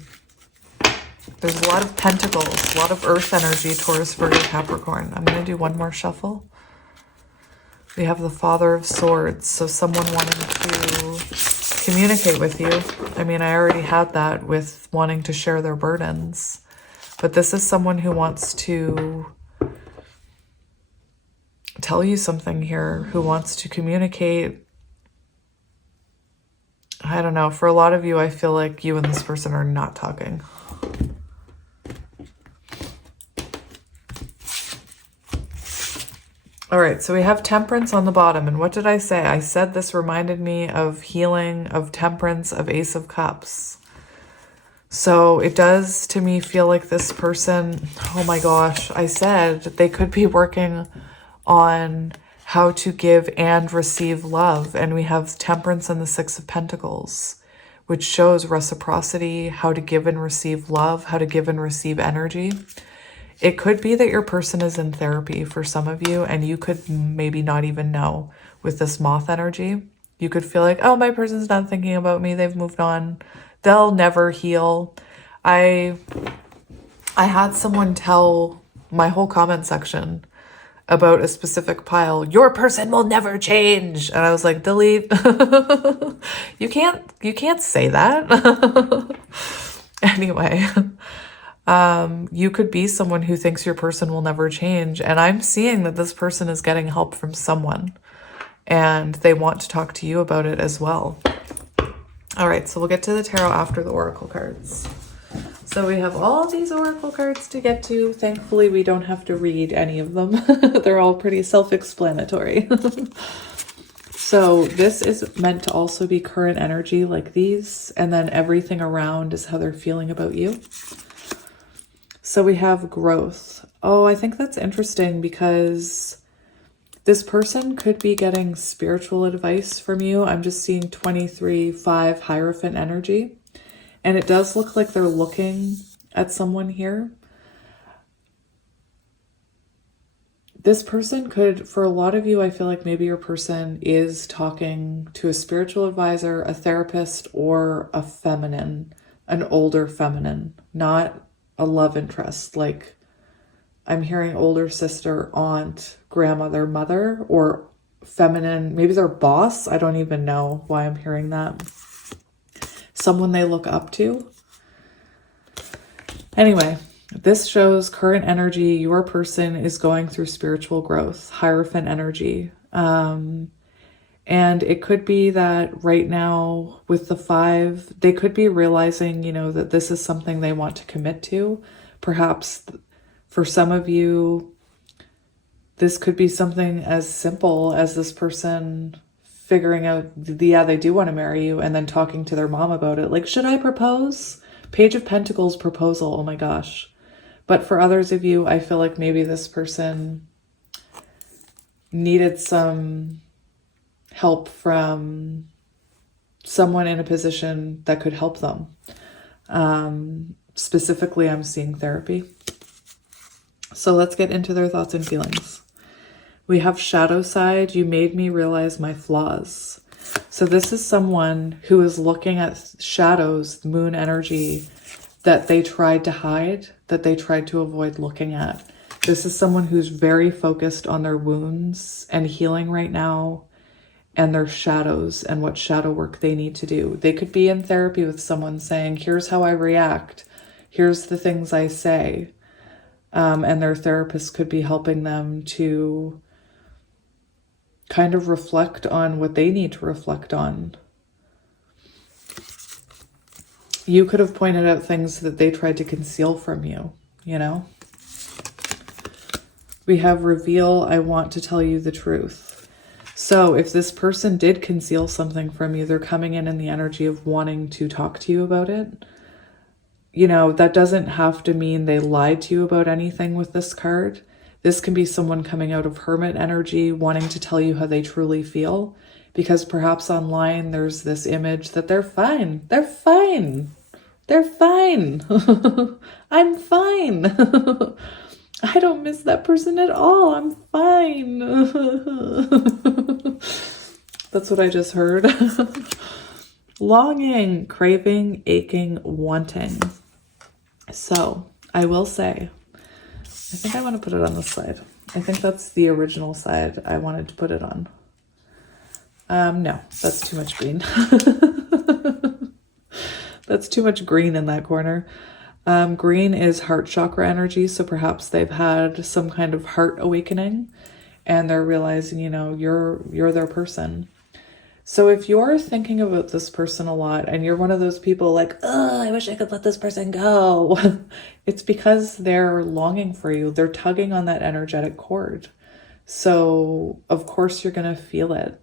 There's a lot of pentacles, a lot of earth energy, Taurus, Virgo, Capricorn. I'm going to do one more shuffle. We have the Father of Swords, so someone wanting to communicate with you. I mean, I already had that with wanting to share their burdens, but this is someone who wants to tell you something here, who wants to communicate. I don't know. For a lot of you, I feel like you and this person are not talking. All right, so we have Temperance on the bottom. And what did I say? I said this reminded me of healing, of Temperance, of Ace of Cups. So it does to me feel like this person, oh my gosh, I said they could be working on how to give and receive love. And we have Temperance and the Six of Pentacles, which shows reciprocity, how to give and receive love, how to give and receive energy. It could be that your person is in therapy for some of you, and you could maybe not even know with this Moth energy. You could feel like, oh, my person's not thinking about me. They've moved on. They'll never heal. I had someone tell my whole comment section about a specific pile, your person will never change. And I was like, delete. You can't say that. Anyway. You could be someone who thinks your person will never change. And I'm seeing that this person is getting help from someone and they want to talk to you about it as well. All right, so we'll get to the tarot after the oracle cards. So we have all these oracle cards to get to. Thankfully, we don't have to read any of them. They're all pretty self-explanatory. So this is meant to also be current energy like these. And then everything around is how they're feeling about you. So we have growth. Oh, I think that's interesting because this person could be getting spiritual advice from you. I'm just seeing 23-5 Hierophant energy. And it does look like they're looking at someone here. This person could, for a lot of you, I feel like maybe your person is talking to a spiritual advisor, a therapist, or a feminine, an older feminine, not a love interest, like I'm hearing older sister, aunt, grandmother, mother, or feminine, maybe their boss. I don't even know why I'm hearing that. Someone they look up to. Anyway, this shows current energy. Your person is going through spiritual growth, Hierophant energy. And it could be that right now with the 5, they could be realizing, you know, that this is something they want to commit to. Perhaps for some of you, this could be something as simple as this person figuring out, yeah, they do want to marry you, and then talking to their mom about it. Like, should I propose? Page of Pentacles proposal. Oh my gosh. But for others of you, I feel like maybe this person needed some help from someone in a position that could help them. Specifically, I'm seeing therapy. So let's get into their thoughts and feelings. We have shadow side. You made me realize my flaws. So this is someone who is looking at shadows, moon energy, that they tried to hide, that they tried to avoid looking at. This is someone who's very focused on their wounds and healing right now, and their shadows and what shadow work they need to do. They could be in therapy with someone saying, here's how I react. Here's the things I say. And their therapist could be helping them to kind of reflect on what they need to reflect on. You could have pointed out things that they tried to conceal from you, you know? We have reveal, I want to tell you the truth. So if this person did conceal something from you, they're coming in the energy of wanting to talk to you about it. You know, that doesn't have to mean they lied to you about anything with this card. This can be someone coming out of Hermit energy, wanting to tell you how they truly feel. Because perhaps online there's this image that they're fine. They're fine. They're fine. I'm fine. I don't miss that person at all. I'm fine. That's what I just heard. Longing, craving, aching, wanting. So I will say, I think I want to put it on this side. I think that's the original side I wanted to put it on. No, that's too much green. That's too much green in that corner. Green is heart chakra energy. So perhaps they've had some kind of heart awakening and they're realizing, you know, you're their person. So if you're thinking about this person a lot and you're one of those people like, oh, I wish I could let this person go. It's because they're longing for you. They're tugging on that energetic cord. So of course you're going to feel it.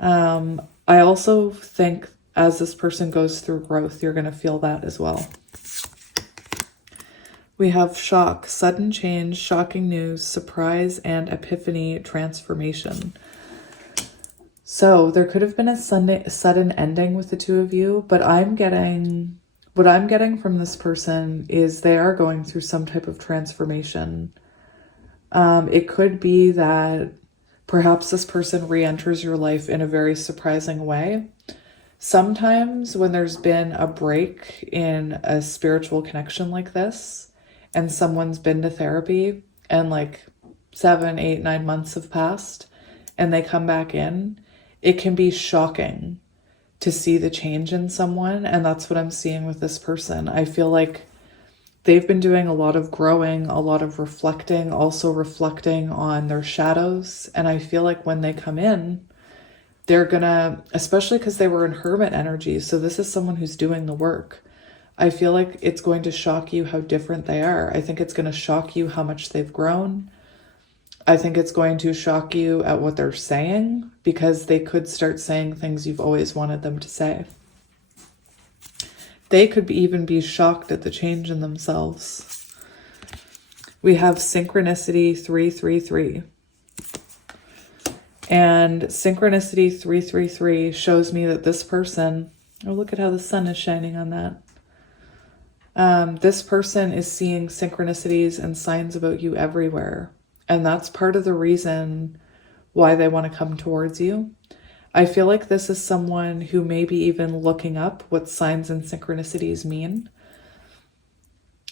I also think as this person goes through growth, you're going to feel that as well. We have shock, sudden change, shocking news, surprise, and epiphany transformation. So there could have been a sudden ending with the two of you, but what I'm getting from this person is they are going through some type of transformation. It could be that perhaps this person re-enters your life in a very surprising way. Sometimes when there's been a break in a spiritual connection like this, and someone's been to therapy and like 7, 8, 9 months have passed and they come back in, it can be shocking to see the change in someone. And that's what I'm seeing with this person. I feel like they've been doing a lot of growing, a lot of reflecting, also reflecting on their shadows. And I feel like when they come in, they're gonna, especially because they were in Hermit energy. So this is someone who's doing the work. I feel like it's going to shock you how different they are. I think it's going to shock you how much they've grown. I think it's going to shock you at what they're saying, because they could start saying things you've always wanted them to say. They could even be shocked at the change in themselves. We have synchronicity 333. And synchronicity 333 shows me that this person, oh, look at how the sun is shining on that. This person is seeing synchronicities and signs about you everywhere. And that's part of the reason why they want to come towards you. I feel like this is someone who may be even looking up what signs and synchronicities mean.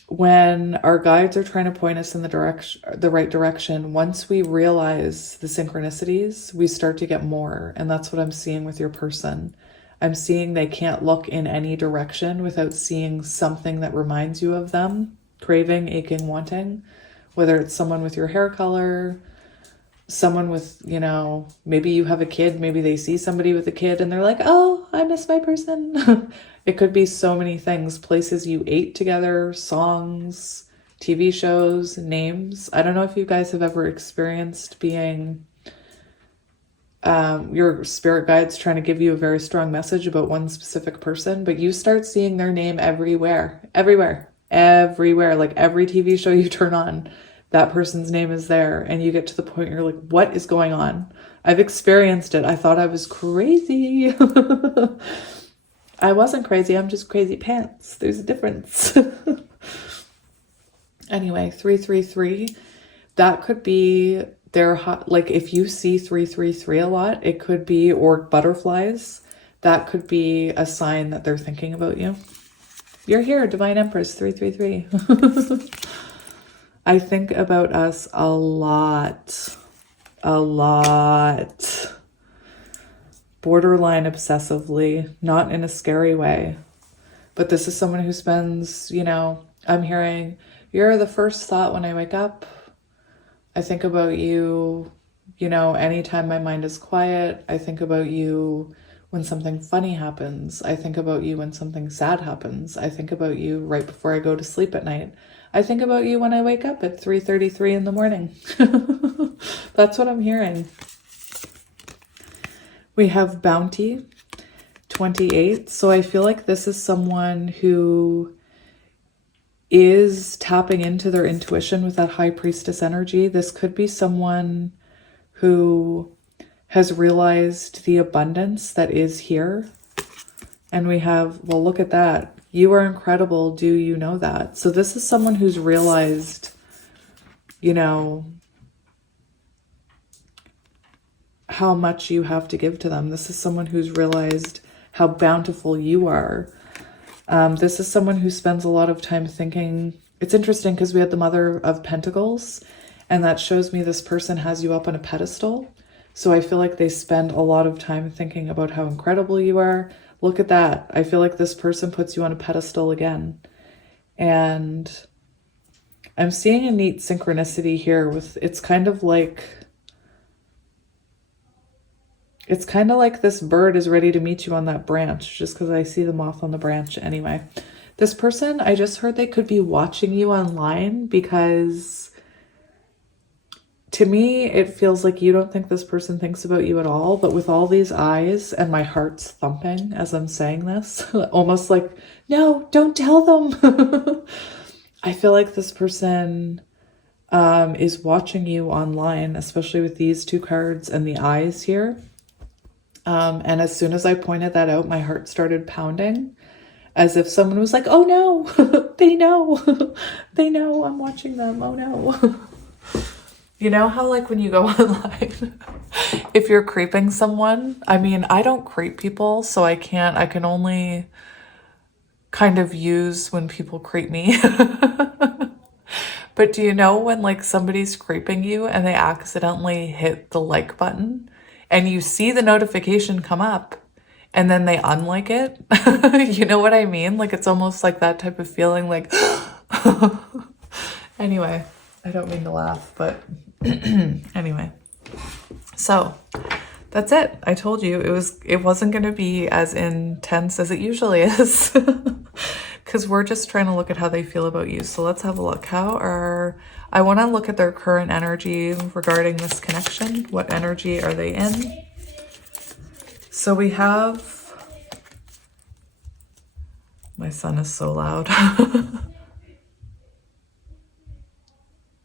when our guides are trying to point us in the right direction, once we realize the synchronicities, we start to get more. And that's what I'm seeing with your person. I'm seeing they can't look in any direction without seeing something that reminds you of them, craving, aching, wanting, whether it's someone with your hair color, someone with, you know, maybe you have a kid, maybe they see somebody with a kid and they're like, oh, I miss my person. It could be so many things, places you ate together, songs, TV shows, names. I don't know if you guys have ever experienced being, your spirit guides trying to give you a very strong message about one specific person, but you start seeing their name everywhere. Like every TV show you turn on, that person's name is there, and you get to the point where you're like, what is going on? I've experienced it. I thought I was crazy. I wasn't crazy. I'm just crazy pants. There's a difference. Anyway, 333, that could be their hot, like if you see 333 a lot, it could be, or butterflies, that could be a sign that they're thinking about you. You're here, Divine Empress 333. I think about us a lot. Borderline obsessively, not in a scary way. But this is someone who spends, you know, I'm hearing, you're the first thought when I wake up. I think about you, you know, anytime my mind is quiet. I think about you when something funny happens. I think about you when something sad happens. I think about you right before I go to sleep at night. I think about you when I wake up at 3:33 in the morning. That's what I'm hearing. We have Bounty, 28. So I feel like this is someone who is tapping into their intuition with that High Priestess energy. This could be someone who has realized the abundance that is here. And we have, well, look at that. You are incredible. Do you know that? So this is someone who's realized, you know, how much you have to give to them. This is someone who's realized how bountiful you are. This is someone who spends a lot of time thinking. It's interesting because we had the Mother of Pentacles, and that shows me this person has you up on a pedestal. So I feel like they spend a lot of time thinking about how incredible you are. Look at that. I feel like this person puts you on a pedestal again. And I'm seeing a neat synchronicity here with, it's kind of like this bird is ready to meet you on that branch, just because I see the moth on the branch. Anyway, this person, I just heard they could be watching you online, because to me, it feels like you don't think this person thinks about you at all. But with all these eyes, and my heart's thumping as I'm saying this, almost like, no, don't tell them. I feel like this person is watching you online, especially with these two cards and the eyes here. And as soon as I pointed that out, my heart started pounding, as if someone was like, oh no, they know, they know I'm watching them. Oh no. You know how like when you go online, if you're creeping someone, I mean, I don't creep people, so I can only kind of use when people creep me. But do you know when like somebody's creeping you and they accidentally hit the like button and you see the notification come up and then they unlike it? You know what I mean? Like it's almost like that type of feeling, like, anyway, I don't mean to laugh, but anyway, so that's it. I told you it wasn't going to be as intense as it usually is, because we're just trying to look at how they feel about you. So let's have a look. I want to look at their current energy regarding this connection. What energy are they in? So we have, my son is so loud.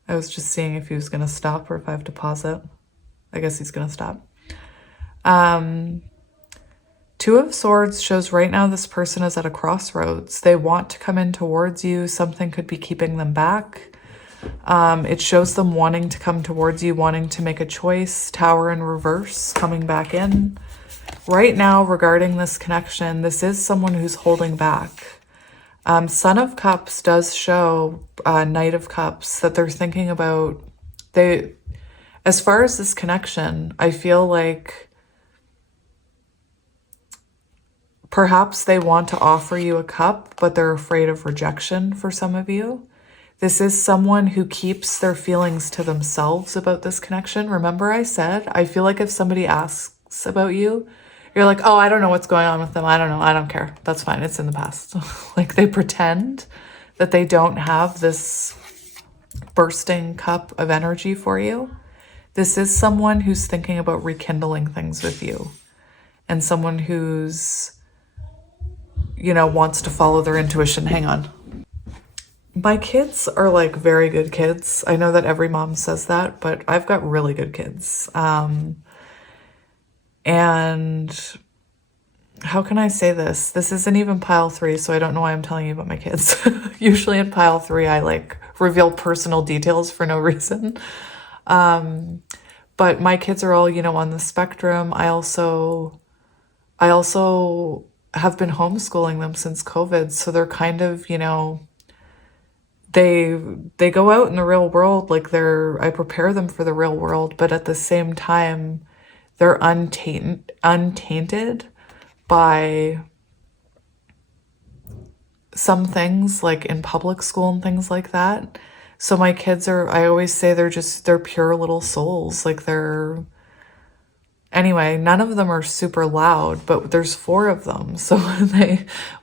I was just seeing if he was going to stop or if I have to pause it. I guess he's going to stop. Two of Swords shows right now this person is at a crossroads. They want to come in towards you. Something could be keeping them back. It shows them wanting to come towards you, wanting to make a choice. Tower in reverse, coming back in. Right now, regarding this connection, this is someone who's holding back. Son of Cups does show Knight of Cups, that they're thinking about, as far as this connection, I feel like perhaps they want to offer you a cup, but they're afraid of rejection for some of you. This is someone who keeps their feelings to themselves about this connection. Remember I said, I feel like if somebody asks about you, you're like, oh, I don't know what's going on with them. I don't know. I don't care. That's fine. It's in the past. Like they pretend that they don't have this bursting cup of energy for you. This is someone who's thinking about rekindling things with you, and someone who's, you know, wants to follow their intuition. Hang on. My kids are like very good kids. I know that every mom says that, but I've got really good kids. And how can I say this? This isn't even pile 3, so I don't know why I'm telling you about my kids. Usually in pile 3, I like reveal personal details for no reason. But my kids are all, you know, on the spectrum. I also have been homeschooling them since COVID. So they're kind of, you know, they go out in the real world. Like I prepare them for the real world, but at the same time, they're untainted by some things, like in public school and things like that. So my kids I always say they're pure little souls. Like anyway, none of them are super loud, but there's 4 of them. So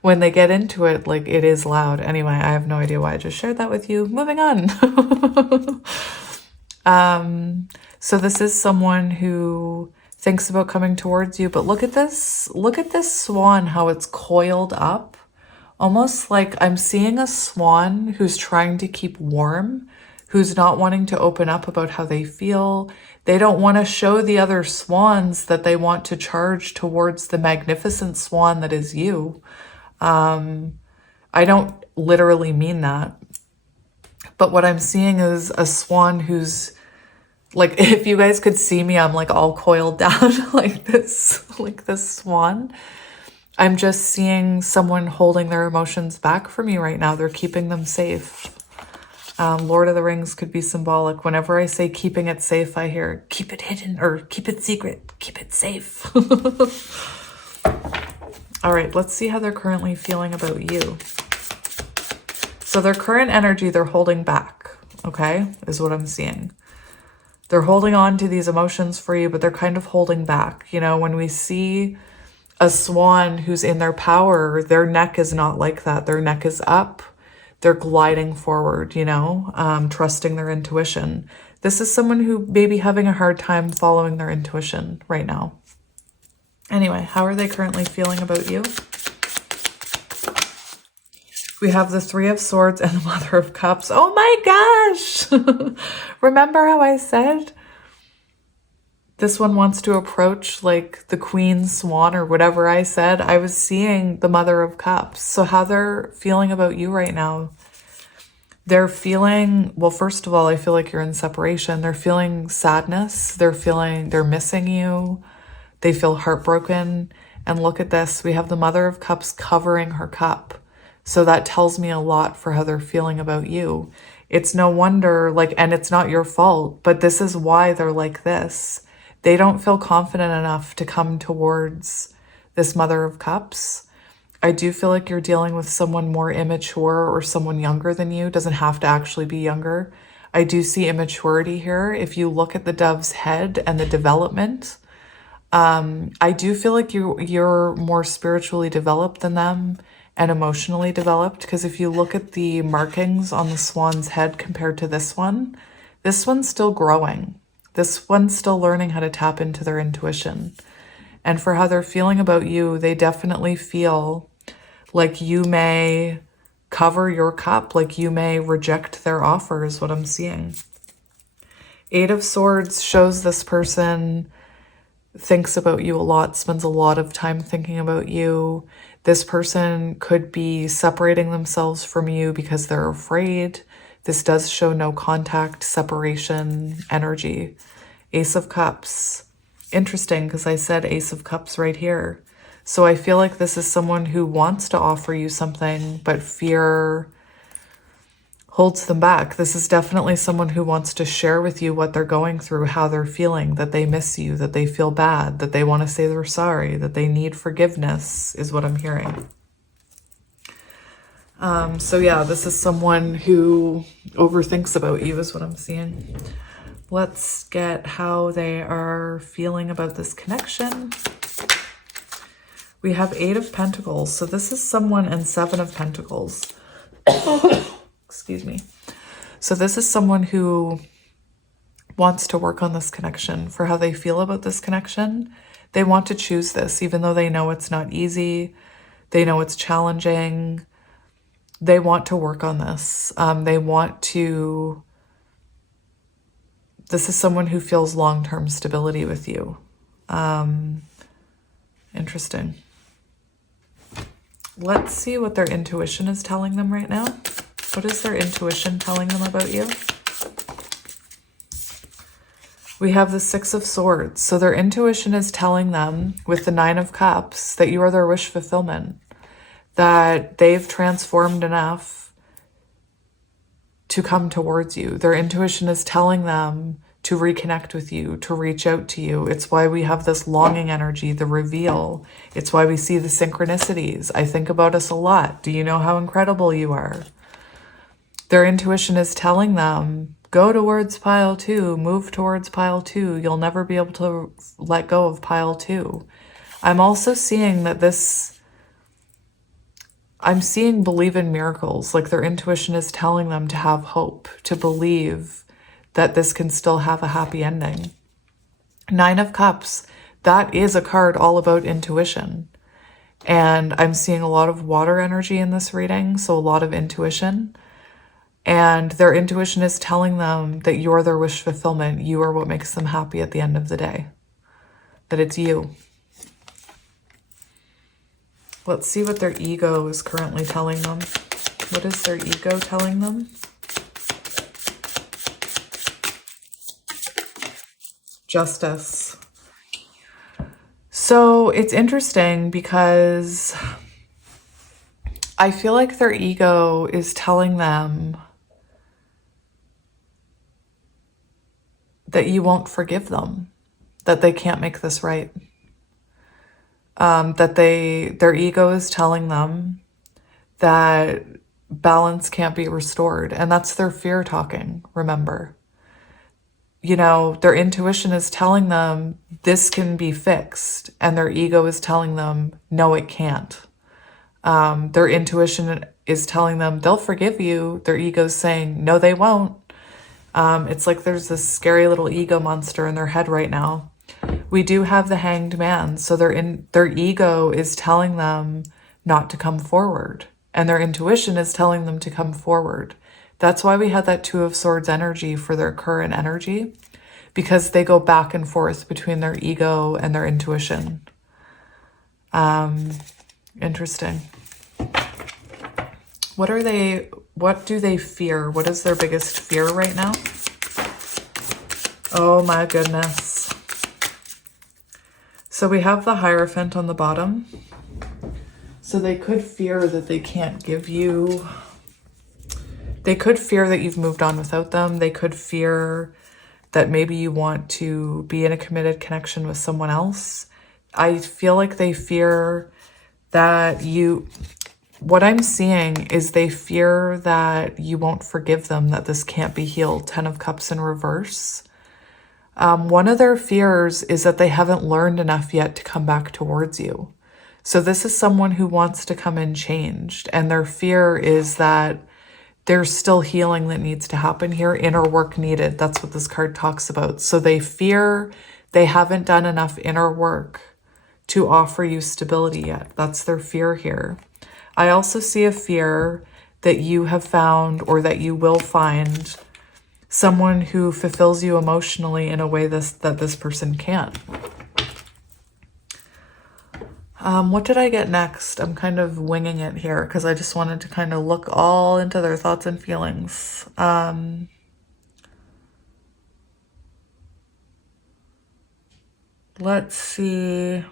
when they get into it, like it is loud. Anyway, I have no idea why I just shared that with you. Moving on. So this is someone who thinks about coming towards you, but look at this swan, how it's coiled up. Almost like I'm seeing a swan who's trying to keep warm, who's not wanting to open up about how they feel. They don't want to show the other swans that they want to charge towards the magnificent swan that is you. I don't literally mean that. But what I'm seeing is a swan who's like, if you guys could see me, I'm like all coiled down like this swan. I'm just seeing someone holding their emotions back from you right now. They're keeping them safe. Lord of the Rings could be symbolic. Whenever I say keeping it safe, I hear keep it hidden or keep it secret, keep it safe. All right, let's see how they're currently feeling about you. So their current energy, they're holding back, okay, is what I'm seeing. They're holding on to these emotions for you, but they're kind of holding back. You know, when we see a swan who's in their power, their neck is not like that. Their neck is up. They're gliding forward, you know, trusting their intuition. This is someone who may be having a hard time following their intuition right now. Anyway, how are they currently feeling about you? We have the 3 of Swords and the Mother of Cups. Oh my gosh! Remember how I said this one wants to approach like the Queen Swan or whatever I said? I was seeing the Mother of Cups. So how they're feeling about you right now? They're feeling, well, first of all, I feel like you're in separation. They're feeling sadness. They're missing you. They feel heartbroken. And look at this. We have the Mother of Cups covering her cup. So that tells me a lot for how they're feeling about you. It's no wonder, like, and it's not your fault, but this is why they're like this. They don't feel confident enough to come towards this Mother of Cups. I do feel like you're dealing with someone more immature or someone younger than you. Doesn't have to actually be younger. I do see immaturity here. If you look at the dove's head and the development, I do feel like you're more spiritually developed than them and emotionally developed, because if you look at the markings on the swan's head compared to this one's still growing. This one's still learning how to tap into their intuition. And for how they're feeling about you, they definitely feel like you may cover your cup, like you may reject their offer is what I'm seeing. 8 of Swords shows this person thinks about you a lot, spends a lot of time thinking about you. This person could be separating themselves from you because they're afraid. This does show no contact, separation energy. Ace of Cups. Interesting, because I said Ace of Cups right here. So I feel like this is someone who wants to offer you something, but fear holds them back. This is definitely someone who wants to share with you what they're going through, how they're feeling, that they miss you, that they feel bad, that they want to say they're sorry, that they need forgiveness, is what I'm hearing. So yeah, this is someone who overthinks about you, is what I'm seeing. Let's get how they are feeling about this connection. We have 8 of Pentacles. So this is someone, and 7 of Pentacles. Excuse me. So this is someone who wants to work on this connection, for how they feel about this connection. They want to choose this, even though they know it's not easy. They know it's challenging. They want to work on this. They want to... This is someone who feels long-term stability with you. Interesting. Let's see what their intuition is telling them right now. What is their intuition telling them about you? We have the 6 of Swords. So their intuition is telling them, with the 9 of Cups, that you are their wish fulfillment. That they've transformed enough to come towards you. Their intuition is telling them to reconnect with you, to reach out to you. It's why we have this longing energy, the reveal. It's why we see the synchronicities. I think about us a lot. Do you know how incredible you are? Their intuition is telling them, go towards pile 2, move towards pile 2. You'll never be able to let go of pile 2. I'm also seeing that this... I'm seeing believe in miracles. Like their intuition is telling them to have hope, to believe that this can still have a happy ending. 9 of Cups, that is a card all about intuition. And I'm seeing a lot of water energy in this reading, so a lot of intuition. And their intuition is telling them that you're their wish fulfillment. You are what makes them happy at the end of the day. That it's you. Let's see what their ego is currently telling them. What is their ego telling them? Justice. So it's interesting because I feel like their ego is telling them that you won't forgive them, that they can't make this right. That their ego is telling them that balance can't be restored. And that's their fear talking, remember. You know, their intuition is telling them this can be fixed. And their ego is telling them, no, it can't. Their intuition is telling them they'll forgive you. Their ego's saying, no, they won't. It's like there's this scary little ego monster in their head right now. We do have the Hanged Man. So their ego is telling them not to come forward. And their intuition is telling them to come forward. That's why we had that 2 of Swords energy for their current energy, because they go back and forth between their ego and their intuition. Interesting. What do they fear? What is their biggest fear right now? Oh my goodness. So we have the Hierophant on the bottom. So they could fear that they can't give you... They could fear that you've moved on without them. They could fear that maybe you want to be in a committed connection with someone else. I feel like they fear that you... What I'm seeing is they fear that you won't forgive them, that this can't be healed. 10 of Cups in reverse. One of their fears is that they haven't learned enough yet to come back towards you. So this is someone who wants to come in changed. And their fear is that there's still healing that needs to happen here, inner work needed. That's what this card talks about. So they fear they haven't done enough inner work to offer you stability yet. That's their fear here. I also see a fear that you have found, or that you will find, someone who fulfills you emotionally in a way that this person can't. What did I get next? I'm kind of winging it here because I just wanted to kind of look all into their thoughts and feelings. Let's see.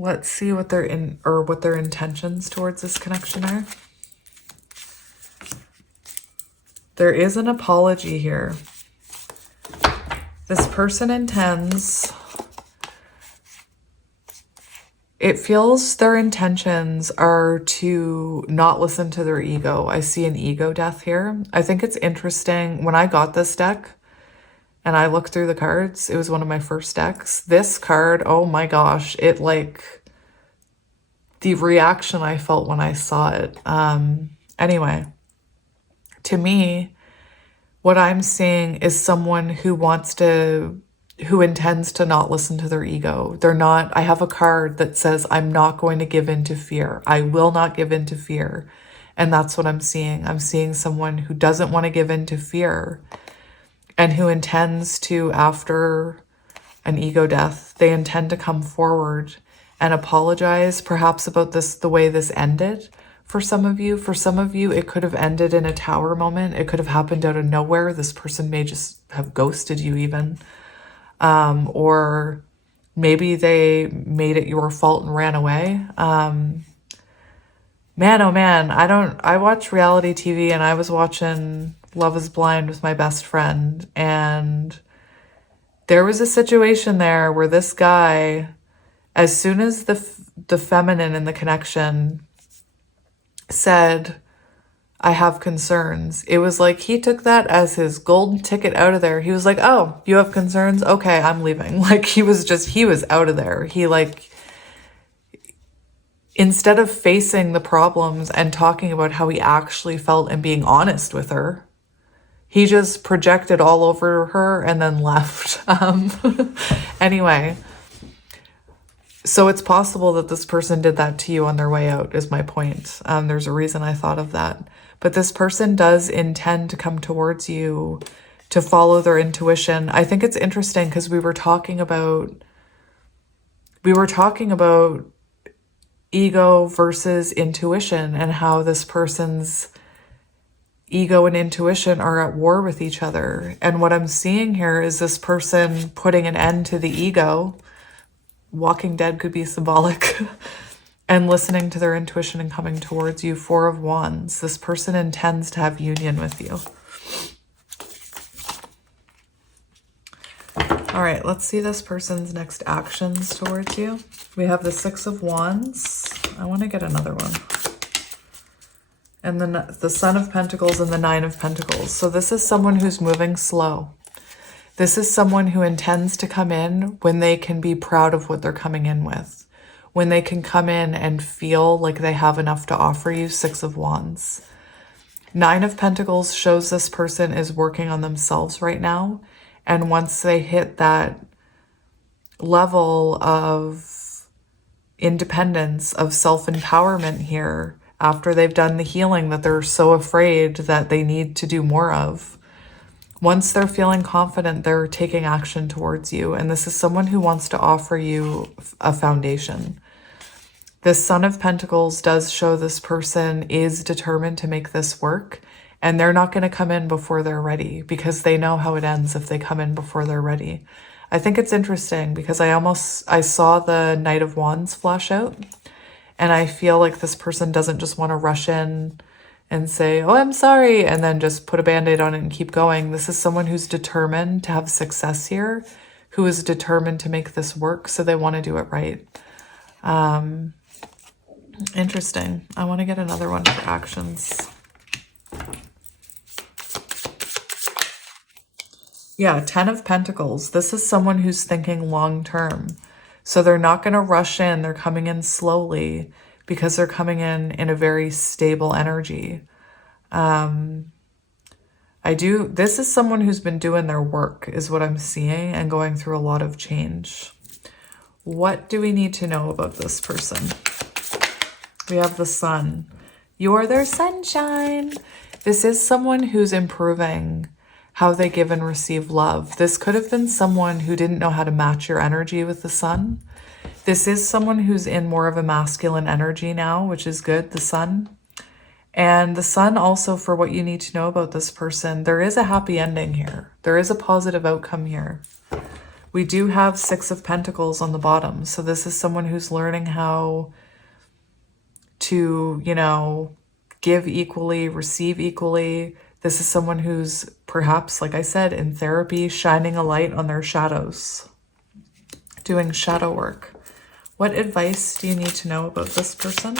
Let's see what their what their intentions towards this connection are. There is an apology here. This person intends, it feels their intentions are to not listen to their ego. I see an ego death here. I think it's interesting. When I got this deck and I looked through the cards, it was one of my first decks. This card, oh my gosh, it like, the reaction I felt when I saw it. Anyway, to me, what I'm seeing is someone who intends to not listen to their ego. I have a card that says, I'm not going to give in to fear. I will not give in to fear. And that's what I'm seeing. I'm seeing someone who doesn't want to give in to fear and who intends to, after an ego death, they intend to come forward and apologize perhaps about the way this ended. For some of you, it could have ended in a tower moment. It could have happened out of nowhere. This person may just have ghosted you even. Or maybe they made it your fault and ran away. Man, oh man, I watch reality TV, and I was watching Love is Blind with my best friend. And there was a situation there where this guy, as soon as the feminine in the connection said, I have concerns, it was like he took that as his golden ticket out of there. He was like, oh, you have concerns? Okay, I'm leaving. Like he was out of there. He like, instead of facing the problems and talking about how he actually felt and being honest with her, he just projected all over her and then left. Anyway, so it's possible that this person did that to you on their way out, is my point. There's a reason I thought of that. But this person does intend to come towards you to follow their intuition. I think it's interesting because we were talking about ego versus intuition and how this person's ego and intuition are at war with each other. And what I'm seeing here is this person putting an end to the ego. Walking Dead could be symbolic. And listening to their intuition and coming towards you. 4 of Wands. This person intends to have union with you. All right, let's see this person's next actions towards you. We have the 6 of Wands. I want to get another one. And then the Son of Pentacles and the 9 of Pentacles. So this is someone who's moving slow. This is someone who intends to come in when they can be proud of what they're coming in with. When they can come in and feel like they have enough to offer you. 6 of Wands. 9 of Pentacles shows this person is working on themselves right now. And once they hit that level of independence, of self-empowerment here, after they've done the healing that they're so afraid that they need to do more of, once they're feeling confident, they're taking action towards you. And this is someone who wants to offer you a foundation. This Son of Pentacles does show this person is determined to make this work. And they're not going to come in before they're ready, because they know how it ends if they come in before they're ready. I think it's interesting because I saw the Knight of Wands flash out. And I feel like this person doesn't just want to rush in and say, oh, I'm sorry, and then just put a Band-Aid on it and keep going. This is someone who's determined to have success here, who is determined to make this work, so they want to do it right. Interesting. I want to get another one for actions. Yeah, 10 of Pentacles. This is someone who's thinking long-term. So they're not going to rush in. They're coming in slowly because they're coming in a very stable energy. This is someone who's been doing their work is what I'm seeing, and going through a lot of change. What do we need to know about this person? We have the Sun. You're their sunshine. This is someone who's improving how they give and receive love. This could have been someone who didn't know how to match your energy with the Sun. This is someone who's in more of a masculine energy now, which is good, the Sun. And the Sun also, for what you need to know about this person, there is a happy ending here. There is a positive outcome here. We do have Six of Pentacles on the bottom. So this is someone who's learning how to, you know, give equally, receive equally. This is someone who's perhaps, like I said, in therapy, shining a light on their shadows, doing shadow work. What advice do you need to know about this person?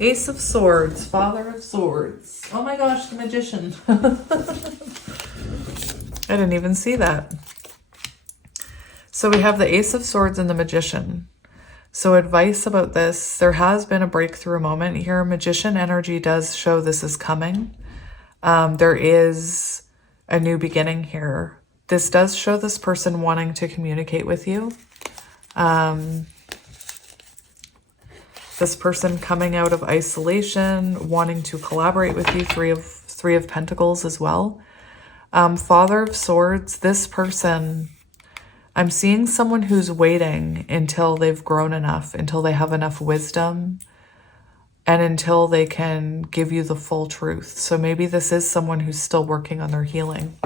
Ace of Swords, Father of Swords. Oh my gosh, the Magician. I didn't even see that. So we have the Ace of Swords and the Magician. So advice about this, there has been a breakthrough moment here. Magician energy does show this is coming. There is a new beginning here. This does show this person wanting to communicate with you. This person coming out of isolation, wanting to collaborate with you. Three of Pentacles as well. Father of Swords, this person, I'm seeing someone who's waiting until they've grown enough, until they have enough wisdom, and until they can give you the full truth. So maybe this is someone who's still working on their healing.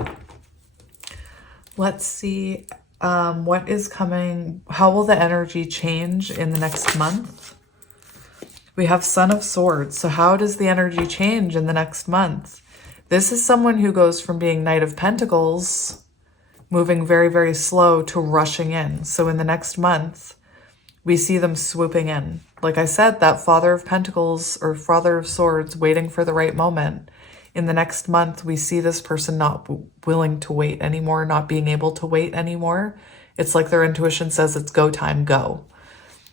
Let's see what is coming. How will the energy change in the next month? We have Son of Swords. So how does the energy change in the next month? This is someone who goes from being Knight of Pentacles, moving very, very slow, to rushing in. So in the next month, we see them swooping in. Like I said, that Father of Pentacles or Father of Swords waiting for the right moment. In the next month, we see this person not willing to wait anymore, not being able to wait anymore. It's like their intuition says it's go time, go.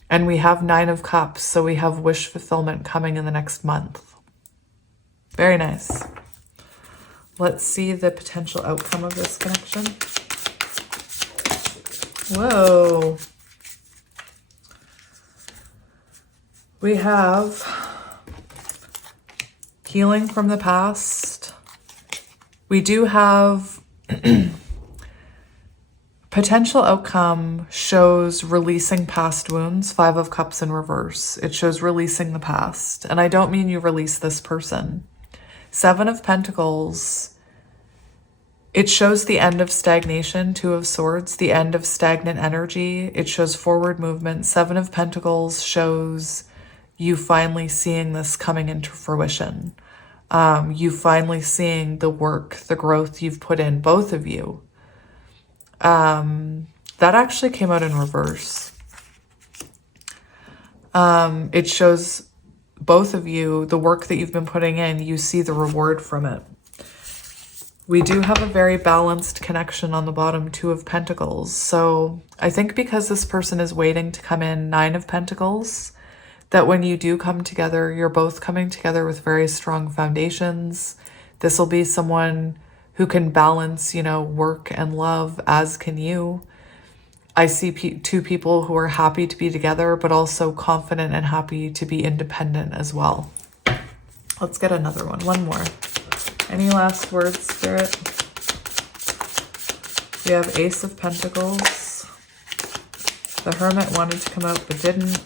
And we have Nine of Cups, so we have wish fulfillment coming in the next month. Very nice. Let's see the potential outcome of this connection. Whoa. We have healing from the past. We do have potential outcome shows releasing past wounds. Five of Cups in reverse. It shows releasing the past. And I don't mean you release this person. Seven of Pentacles. It shows the end of stagnation. Two of Swords, the end of stagnant energy. It shows forward movement. Seven of Pentacles shows you finally seeing this coming into fruition. You finally seeing the work, the growth you've put in, both of you. That actually came out in reverse. It shows both of you, the work that you've been putting in, you see the reward from it. We do have a very balanced connection on the bottom, Two of Pentacles. So I think because this person is waiting to come in, Nine of Pentacles, that when you do come together, you're both coming together with very strong foundations. This will be someone who can balance, you know, work and love, as can you. I see two people who are happy to be together, but also confident and happy to be independent as well. Let's get another one. One more. Any last words, Spirit? We have Ace of Pentacles. The Hermit wanted to come out but didn't.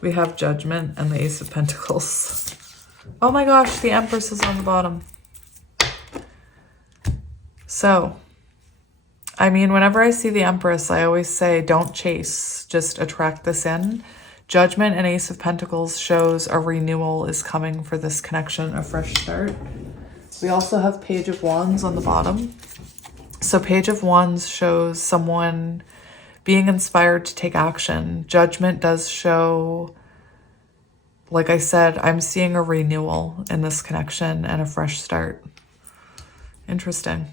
We have Judgment and the Ace of Pentacles. Oh my gosh, the Empress is on the bottom. So, I mean, whenever I see the Empress, I always say, don't chase, just attract this in. Judgment and Ace of Pentacles shows a renewal is coming for this connection, a fresh start. We also have Page of Wands on the bottom. So Page of Wands shows someone being inspired to take action. Judgment does show, like I said, I'm seeing a renewal in this connection and a fresh start. Interesting.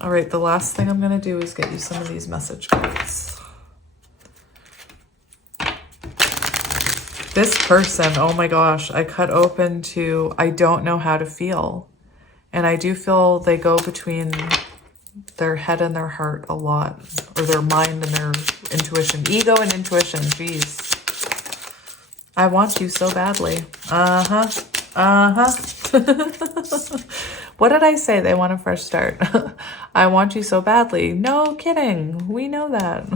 All right, the last thing I'm going to do is get you some of these message cards. This person, oh my gosh, I cut open to, I don't know how to feel. And I do feel they go between their head and their heart a lot, or their mind and their intuition. Ego and intuition, geez. I want you so badly. What did I say? They want a fresh start. I want you so badly. No kidding. We know that.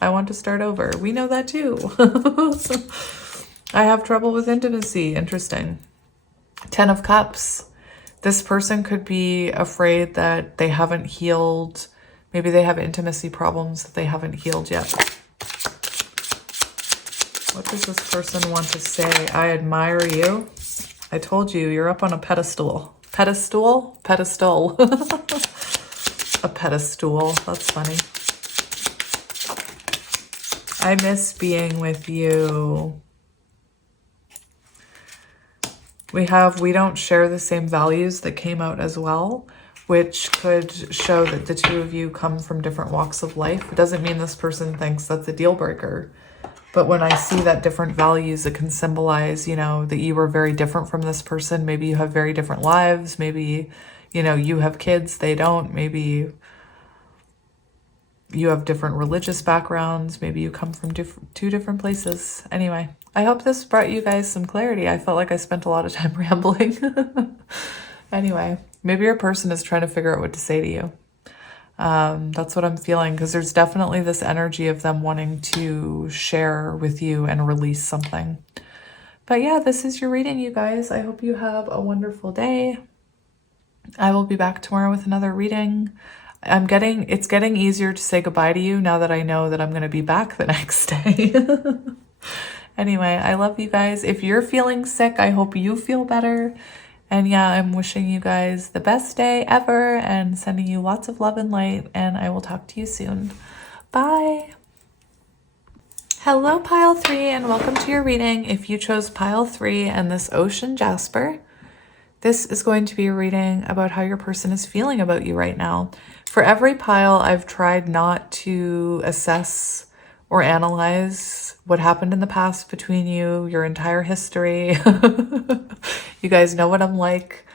I want to start over. We know that too. I have trouble with intimacy. Interesting. Ten of Cups. This person could be afraid that they haven't healed. Maybe they have intimacy problems that they haven't healed yet. What does this person want to say? I admire you. I told you, you're up on a pedestal. Pedestal? Pedestal. A pedestal. That's funny. I miss being with you. We don't share the same values that came out as well, which could show that the two of you come from different walks of life. It doesn't mean this person thinks that's a deal breaker. But when I see that different values, it can symbolize, you know, that you are very different from this person. Maybe you have very different lives. Maybe, you know, you have kids, they don't. Maybe you have different religious backgrounds. Maybe you come from two different places. Anyway, I hope this brought you guys some clarity. I felt like I spent a lot of time rambling. Anyway, maybe your person is trying to figure out what to say to you. That's what I'm feeling, because there's definitely this energy of them wanting to share with you and release something. But yeah, this is your reading, you guys. I hope you have a wonderful day. I will be back tomorrow with another reading. It's getting easier to say goodbye to you now that I know that I'm going to be back the next day. Anyway, I love you guys. If you're feeling sick, I hope you feel better. And yeah, I'm wishing you guys the best day ever and sending you lots of love and light. And I will talk to you soon. Bye. Hello, pile 3, and welcome to your reading. If you chose pile 3 and this ocean jasper, this is going to be a reading about how your person is feeling about you right now. For every pile, I've tried not to assess or analyze what happened in the past between you, your entire history. You guys know what I'm like.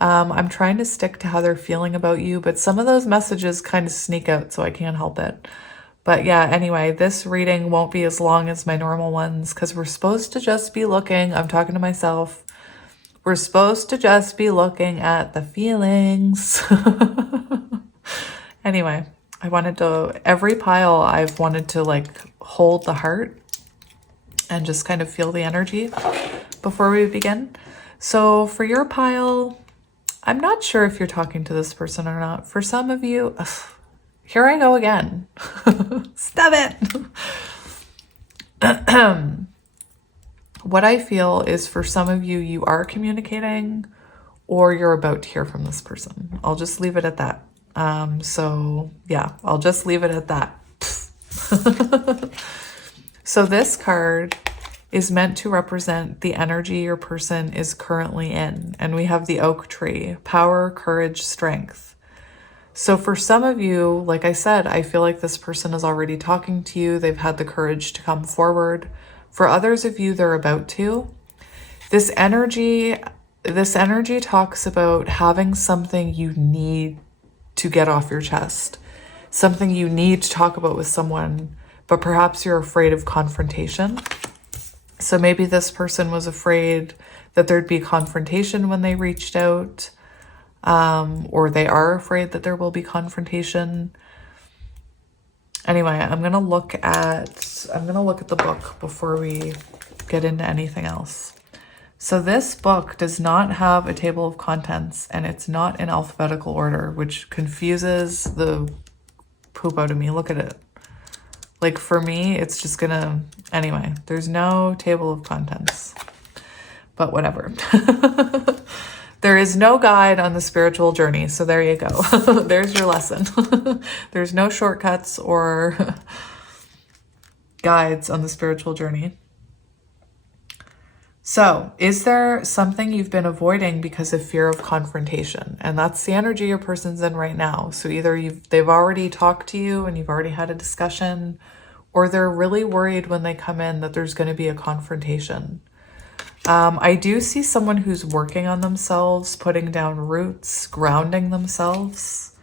I'm trying to stick to how they're feeling about you, but some of those messages kind of sneak out, so I can't help it. But yeah, anyway, this reading won't be as long as my normal ones because we're supposed to just be looking. I'm talking to myself. We're supposed to just be looking at the feelings. Anyway, every pile I've wanted to like hold the heart and just kind of feel the energy before we begin. So for your pile, I'm not sure if you're talking to this person or not. For some of you, here I go again. Stop it. What I feel is for some of you, you are communicating or you're about to hear from this person. I'll just leave it at that. So yeah, I'll just leave it at that. So this card is meant to represent the energy your person is currently in. And we have the oak tree, power, courage, strength. So for some of you, like I said, I feel like this person is already talking to you. They've had the courage to come forward. For others of you, they're about to. This energy talks about having something you need to get off your chest, something you need to talk about with someone, but perhaps you're afraid of confrontation. So maybe this person was afraid that there'd be confrontation when they reached out, or they are afraid that there will be confrontation. Anyway, I'm going to look at the book before we get into anything else. So this book does not have a table of contents, and it's not in alphabetical order, which confuses the poop out of me. Look at it. Like for me, it's just gonna, anyway, there's no table of contents, but whatever. There is no guide on the spiritual journey. So there you go. There's your lesson. There's no shortcuts or guides on the spiritual journey. So is there something you've been avoiding because of fear of confrontation? And that's the energy your person's in right now. So either they've already talked to you and you've already had a discussion, or they're really worried when they come in that there's going to be a confrontation. I do see someone who's working on themselves, putting down roots, grounding themselves.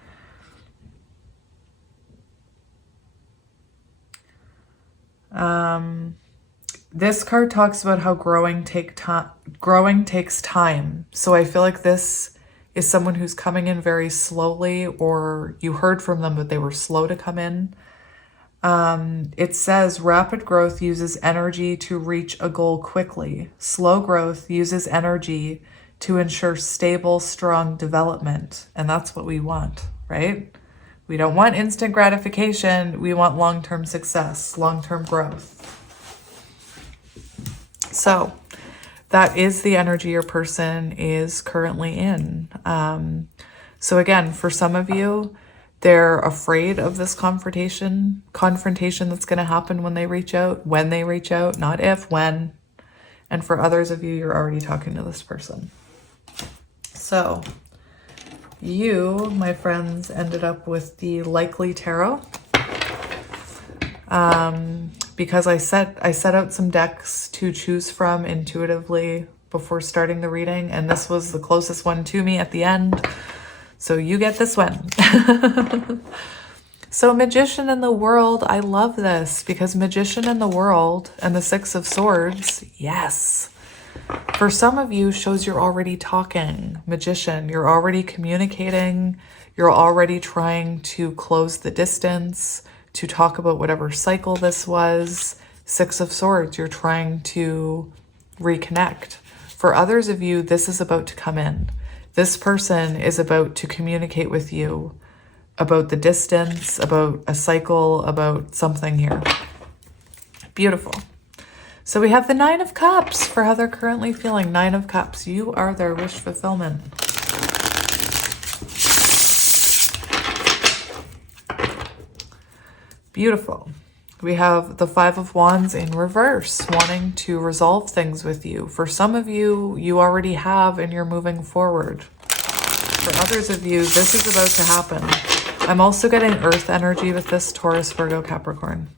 This card talks about how growing takes time. So I feel like this is someone who's coming in very slowly, or you heard from them, but they were slow to come in. It says rapid growth uses energy to reach a goal quickly. Slow growth uses energy to ensure stable, strong development. And that's what we want, right? We don't want instant gratification. We want long-term success, long-term growth. So that is the energy your person is currently in. So again, for some of you, they're afraid of this confrontation that's going to happen when they reach out, not if, when. And for others of you, you're already talking to this person. So you, my friends, ended up with the Likely Tarot. Because I set out some decks to choose from intuitively before starting the reading, and this was the closest one to me at the end. So you get this one. So Magician in the World, I love this because Magician in the World and the Six of Swords, yes. For some of you, shows you're already talking. Magician, you're already communicating. You're already trying to close the distance, to talk about whatever cycle this was. Six of Swords, you're trying to reconnect. For others of you, this is about to come in. This person is about to communicate with you about the distance, about a cycle, about something here. Beautiful. So we have the Nine of Cups for how they're currently feeling. Nine of Cups. You are their wish fulfillment. Beautiful. We have the Five of Wands in reverse, wanting to resolve things with you. For some of you, you already have and you're moving forward. For others of you, this is about to happen. I'm also getting earth energy with this Taurus, Virgo, Capricorn.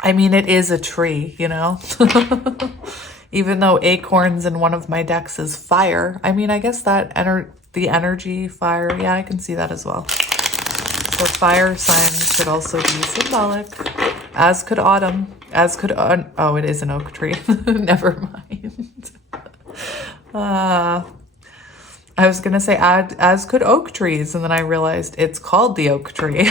I mean, it is a tree, you know? Even though acorns in one of my decks is fire. I mean, I guess that the energy, fire, yeah, I can see that as well. So fire signs could also be symbolic, as could autumn, as could, oh, it is an oak tree. Never mind. I was going to say as could oak trees, and then I realized it's called the oak tree.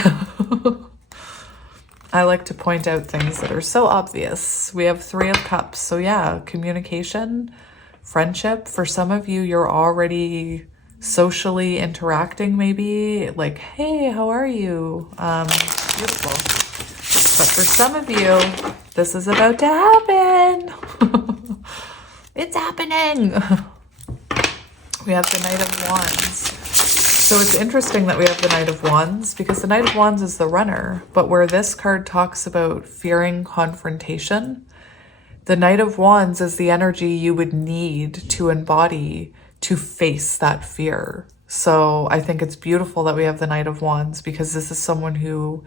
I like to point out things that are so obvious. We have Three of Cups. So yeah, communication, friendship. For some of you, you're already socially interacting maybe. Like, hey, how are you? Beautiful. But for some of you, this is about to happen. It's happening. We have the Knight of Wands. So it's interesting that we have the Knight of Wands because the Knight of Wands is the runner, but where this card talks about fearing confrontation, the Knight of Wands is the energy you would need to embody to face that fear. So I think it's beautiful that we have the Knight of Wands because this is someone who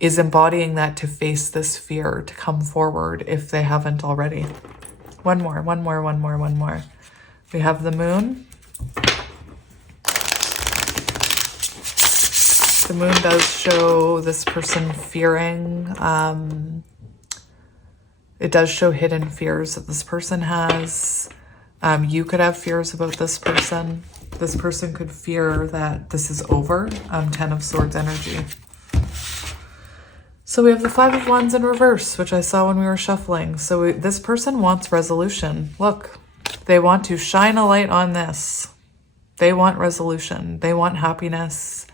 is embodying that to face this fear, to come forward if they haven't already. One more. We have the Moon. The Moon does show this person fearing. It does show hidden fears that this person has. You could have fears about this person. This person could fear that this is over. Ten of Swords energy. So we have the Five of Wands in reverse, which I saw when we were shuffling. So this person wants resolution. Look, they want to shine a light on this. They want resolution. They want happiness.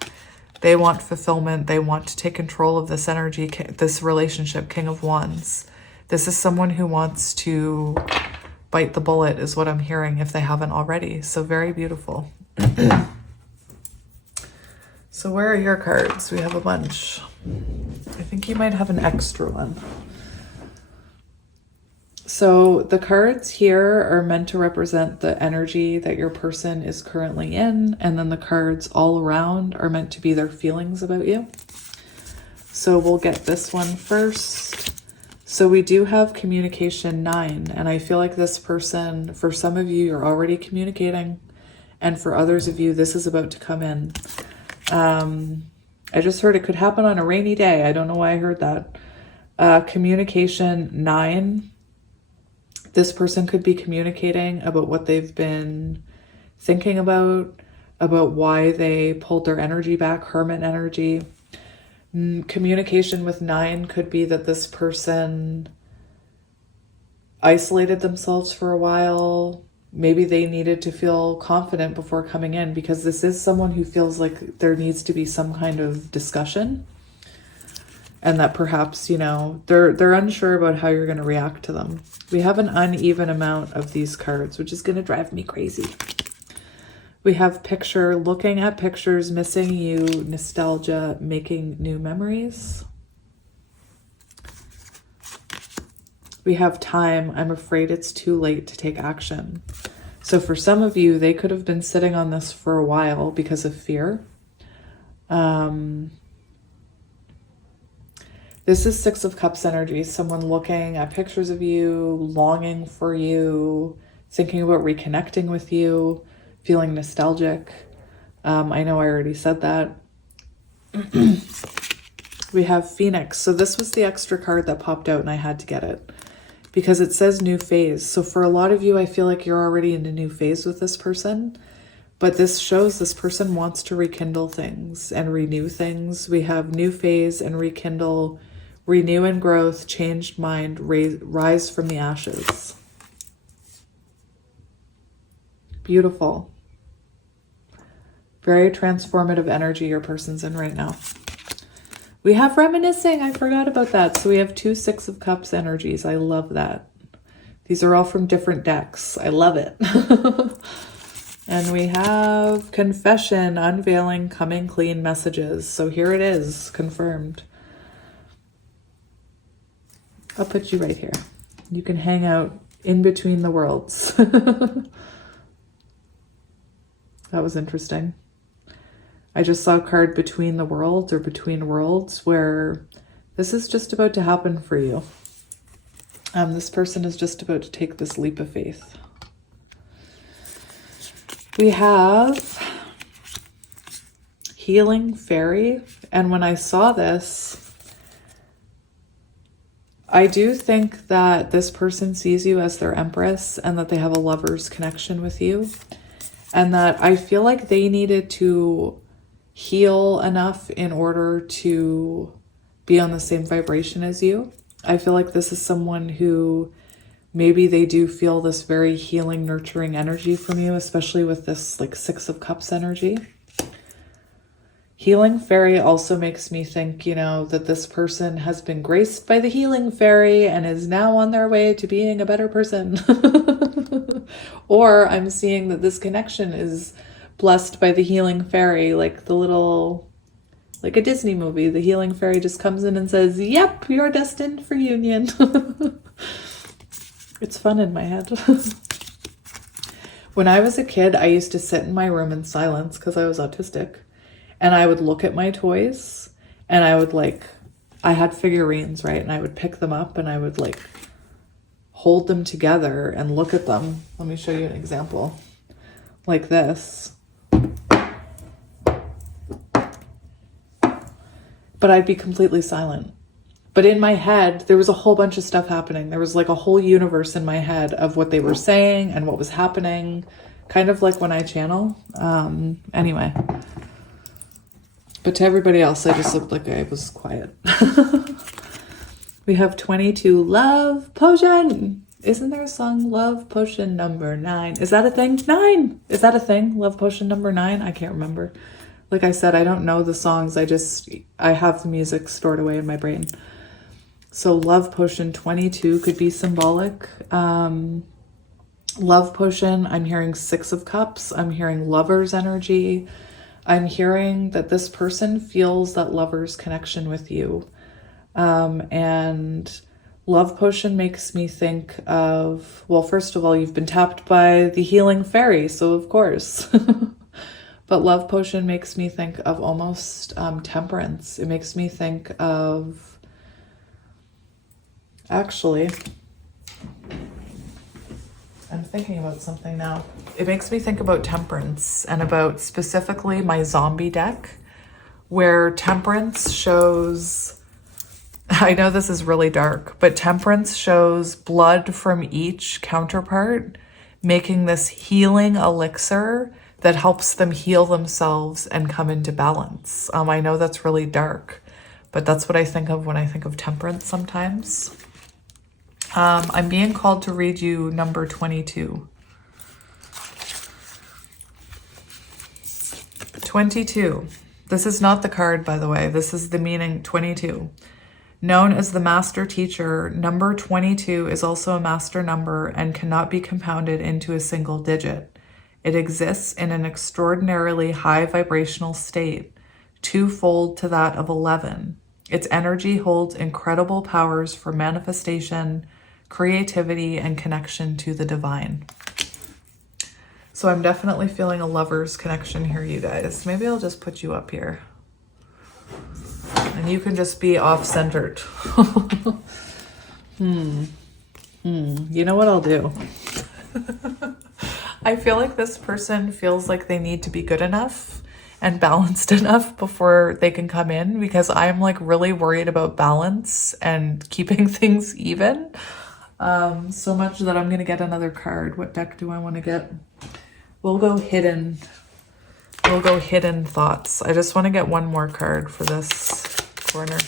They want fulfillment. They want to take control of this energy, this relationship, King of Wands. This is someone who wants to bite the bullet is what I'm hearing if they haven't already. So very beautiful. So where are your cards? We have a bunch. I think you might have an extra one. So the cards here are meant to represent the energy that your person is currently in, and then the cards all around are meant to be their feelings about you. So we'll get this one first. So we do have communication 9, and I feel like this person, for some of you, you're already communicating, and for others of you, this is about to come in. I just heard it could happen on a rainy day. I don't know why I heard that. Communication 9. This person could be communicating about what they've been thinking about why they pulled their energy back, hermit energy. Communication with 9 could be that this person isolated themselves for a while, maybe they needed to feel confident before coming in, because this is someone who feels like there needs to be some kind of discussion, and that perhaps, you know, they're unsure about how you're going to react to them. We have an uneven amount of these cards, which is going to drive me crazy. We have picture, looking at pictures, missing you, nostalgia, making new memories. We have time, I'm afraid it's too late to take action. So for some of you, they could have been sitting on this for a while because of fear. This is Six of Cups energy. Someone looking at pictures of you, longing for you, thinking about reconnecting with you, feeling nostalgic. I know I already said that. We have Phoenix. So this was the extra card that popped out and I had to get it because it says new phase. So for a lot of you, I feel like you're already in a new phase with this person, but this shows this person wants to rekindle things and renew things. We have new phase and rekindle, renew and growth, changed mind, rise from the ashes. Beautiful. Very transformative energy your person's in right now. We have reminiscing. I forgot about that. So we have 2 Six of Cups energies. I love that. These are all from different decks. I love it. And we have confession, unveiling, coming clean messages. So here it is, confirmed. I'll put you right here. You can hang out in between the worlds. That was interesting. I just saw a card between the worlds or between worlds where this is just about to happen for you. This person is just about to take this leap of faith. We have healing fairy. And when I saw this, I do think that this person sees you as their empress and that they have a lover's connection with you. And that I feel like they needed to heal enough in order to be on the same vibration as you. I feel like this is someone who maybe they do feel this very healing, nurturing energy from you, especially with this like Six of Cups energy. Healing fairy also makes me think, you know, that this person has been graced by the healing fairy and is now on their way to being a better person. Or I'm seeing that this connection is blessed by the healing fairy, like the little, like a Disney movie. The healing fairy just comes in and says, yep, you're destined for union. It's fun in my head. When I was a kid, I used to sit in my room in silence because I was autistic. And I would look at my toys and I would I had figurines, right? And I would pick them up and I would hold them together and look at them. Let me show you an example. Like this. But I'd be completely silent. But in my head, there was a whole bunch of stuff happening. There was like a whole universe in my head of what they were saying and what was happening. Kind of like when I channel. Anyway. But to everybody else, I just looked like I was quiet. We have 22, Love Potion. Isn't there a song, Love Potion number 9? Is that a thing? 9! Is that a thing? Love Potion number 9? I can't remember. Like I said, I don't know the songs. I have the music stored away in my brain. So Love Potion 22 could be symbolic. Love Potion, I'm hearing 6 of Cups. I'm hearing lover's energy. I'm hearing that this person feels that lover's connection with you. And Love Potion makes me think of, well, first of all, you've been tapped by the healing fairy, so of course. But Love Potion makes me think of almost temperance. It makes me think of, actually, I'm thinking about something now. It makes me think about temperance and about specifically my zombie deck, where temperance shows, I know this is really dark, but temperance shows blood from each counterpart, making this healing elixir that helps them heal themselves and come into balance. I know that's really dark, but that's what I think of when I think of temperance sometimes. I'm being called to read you number 22. 22. This is not the card, by the way. This is the meaning 22. Known as the master teacher, number 22 is also a master number and cannot be compounded into a single digit. It exists in an extraordinarily high vibrational state, twofold to that of 11. Its energy holds incredible powers for manifestation, creativity, and connection to the divine. So I'm definitely feeling a lover's connection here, you guys. Maybe I'll just put you up here. And you can just be off-centered. You know what I'll do? I feel like this person feels like they need to be good enough and balanced enough before they can come in, because I'm like really worried about balance and keeping things even. So much that I'm going to get another card. What deck do I want to get? We'll go hidden. We'll go hidden thoughts. I just want to get one more card for this corner.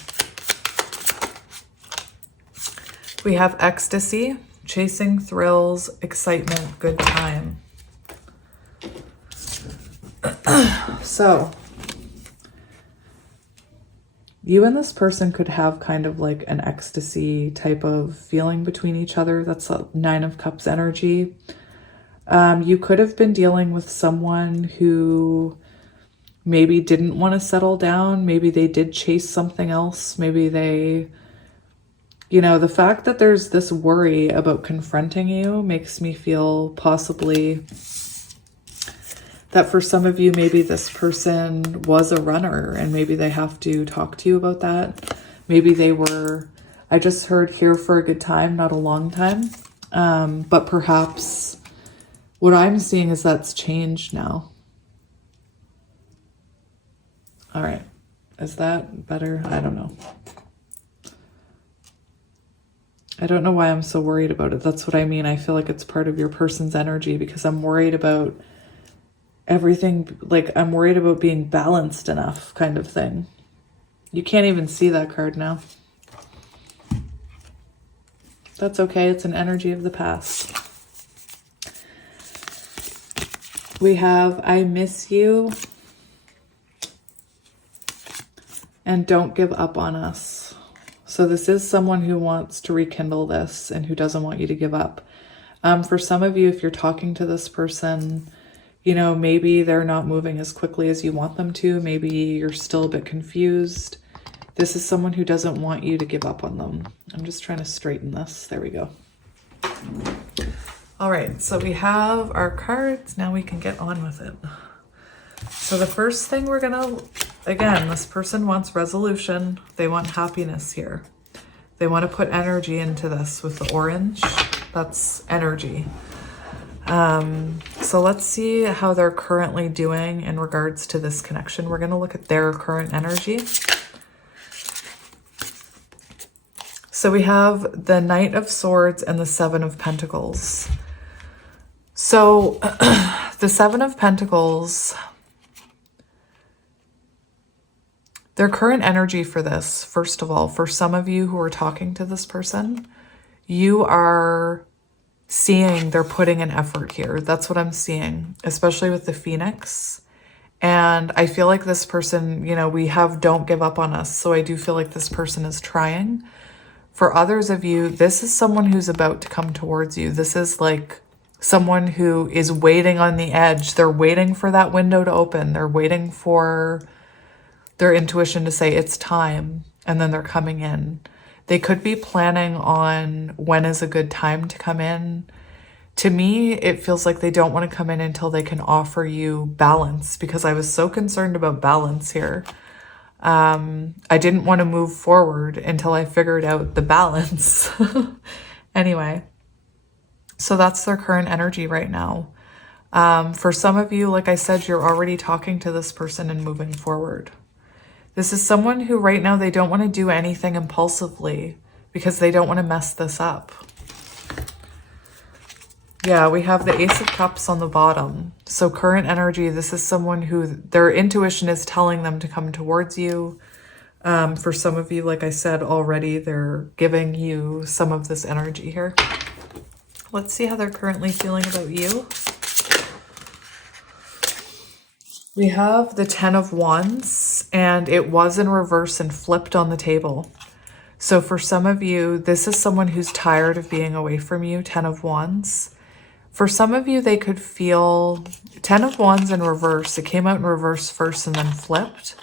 We have ecstasy, chasing thrills, excitement, good time. So you and this person could have kind of like an ecstasy type of feeling between each other. That's a 9 of Cups energy. You could have been dealing with someone who maybe didn't want to settle down. Maybe they did chase something else. Maybe they, you know, the fact that there's this worry about confronting you makes me feel possibly that for some of you, maybe this person was a runner and maybe they have to talk to you about that. Maybe they were, I just heard, here for a good time, not a long time. But perhaps what I'm seeing is that's changed now. All right. Is that better? I don't know. I don't know why I'm so worried about it. That's what I mean. I feel like it's part of your person's energy because I'm worried about everything. Like I'm worried about being balanced enough kind of thing. You can't even see that card now. That's okay. It's an energy of the past. We have I miss you and don't give up on us. So this is someone who wants to rekindle this and who doesn't want you to give up. For some of you, if you're talking to this person, you know, maybe they're not moving as quickly as you want them to. Maybe you're still a bit confused. This is someone who doesn't want you to give up on them. I'm just trying to straighten this. There we go. All right, so we have our cards. Now we can get on with it. So the first thing we're gonna, again, this person wants resolution. They want happiness here. They want to put energy into this with the orange. That's energy. So let's see how they're currently doing in regards to this connection. We're going to look at their current energy. So we have the Knight of Swords and the 7 of Pentacles. So the 7 of Pentacles, their current energy for this, first of all, for some of you who are talking to this person, you are seeing they're putting an effort here. That's what I'm seeing, especially with the Phoenix. And I feel like this person, you know, we have don't give up on us. So I do feel like this person is trying. For others of you, this is someone who's about to come towards you. This is like someone who is waiting on the edge. They're waiting for that window to open. They're waiting for their intuition to say it's time. And then they're coming in. They could be planning on when is a good time to come in. To me, it feels like they don't want to come in until they can offer you balance, because I was so concerned about balance here. I didn't want to move forward until I figured out the balance. Anyway, so that's their current energy right now. For some of you, like I said, you're already talking to this person and moving forward. This is someone who right now, they don't want to do anything impulsively because they don't want to mess this up. Yeah, we have the Ace of Cups on the bottom. So current energy, this is someone who their intuition is telling them to come towards you. For some of you, like I said already, they're giving you some of this energy here. Let's see how they're currently feeling about you. We have the Ten of Wands, and it was in reverse and flipped on the table. So for some of you, this is someone who's tired of being away from you, Ten of Wands. For some of you, they could feel Ten of Wands in reverse. It came out in reverse first and then flipped.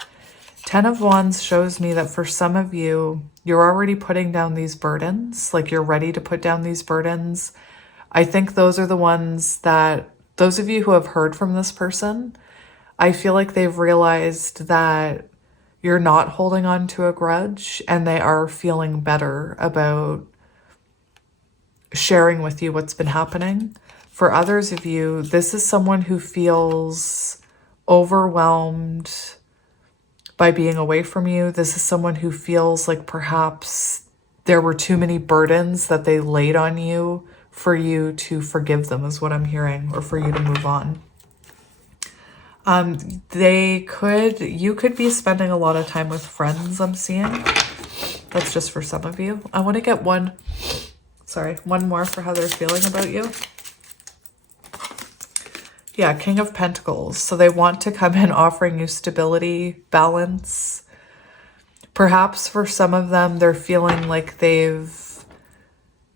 Ten of Wands shows me that for some of you, you're already putting down these burdens, like you're ready to put down these burdens. I think those are the ones that, those of you who have heard from this person, I feel like they've realized that you're not holding on to a grudge and they are feeling better about sharing with you what's been happening. For others of you, this is someone who feels overwhelmed by being away from you. This is someone who feels like perhaps there were too many burdens that they laid on you for you to forgive them, is what I'm hearing, or for you to move on. You could be spending a lot of time with friends, I'm seeing. That's just for some of you. I want to get one more for how they're feeling about you. Yeah, King of Pentacles. So they want to come in offering you stability, balance. Perhaps for some of them, they're feeling like they've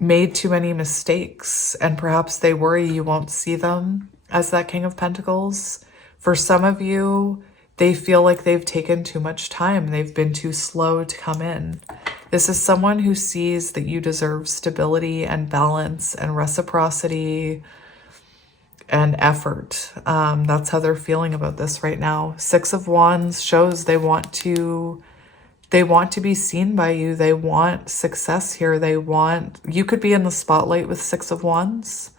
made too many mistakes and perhaps they worry you won't see them as that King of Pentacles. For some of you, they feel like they've taken too much time. They've been too slow to come in. This is someone who sees that you deserve stability and balance and reciprocity and effort. That's how they're feeling about this right now. Six of Wands shows they want to be seen by you. They want success here. You could be in the spotlight with Six of Wands.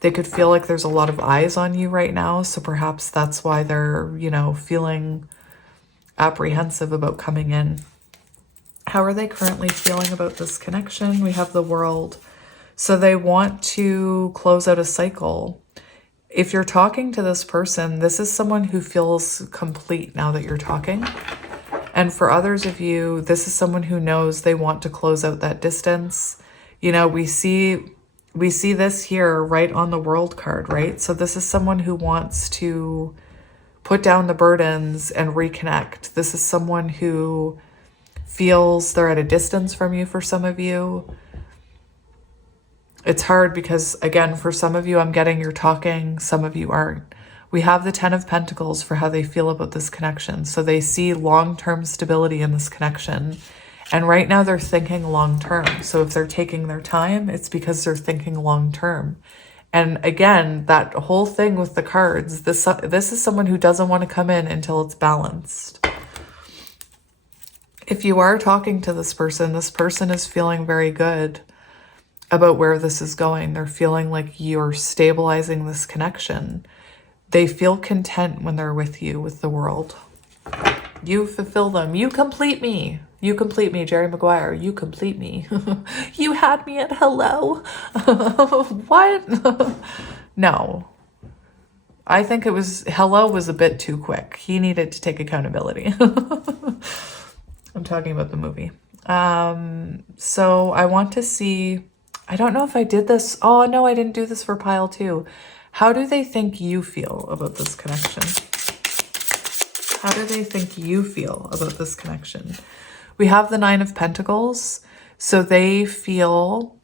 They could feel like there's a lot of eyes on you right now. So perhaps that's why they're, feeling apprehensive about coming in. How are they currently feeling about this connection? We have the World. So they want to close out a cycle. If you're talking to this person, this is someone who feels complete now that you're talking. And for others of you, this is someone who knows they want to close out that distance. We see this here right on the World card, right? So this is someone who wants to put down the burdens and reconnect. This is someone who feels they're at a distance from you for some of you. It's hard because, again, for some of you, I'm getting you're talking, some of you aren't. We have the Ten of Pentacles for how they feel about this connection. So they see long-term stability in this connection. And right now they're thinking long-term. So if they're taking their time, it's because they're thinking long-term. And again, that whole thing with the cards, this is someone who doesn't want to come in until it's balanced. If you are talking to this person is feeling very good about where this is going. They're feeling like you're stabilizing this connection. They feel content when they're with you, with the World. You fulfill them. You complete me. You complete me, Jerry Maguire. You complete me. You had me at hello. What? No. I think hello was a bit too quick. He needed to take accountability. I'm talking about the movie. So I want to see, I don't know if I did this. Oh, no, I didn't do this for pile 2. How do they think you feel about this connection? How do they think you feel about this connection? We have the Nine of Pentacles. So they feel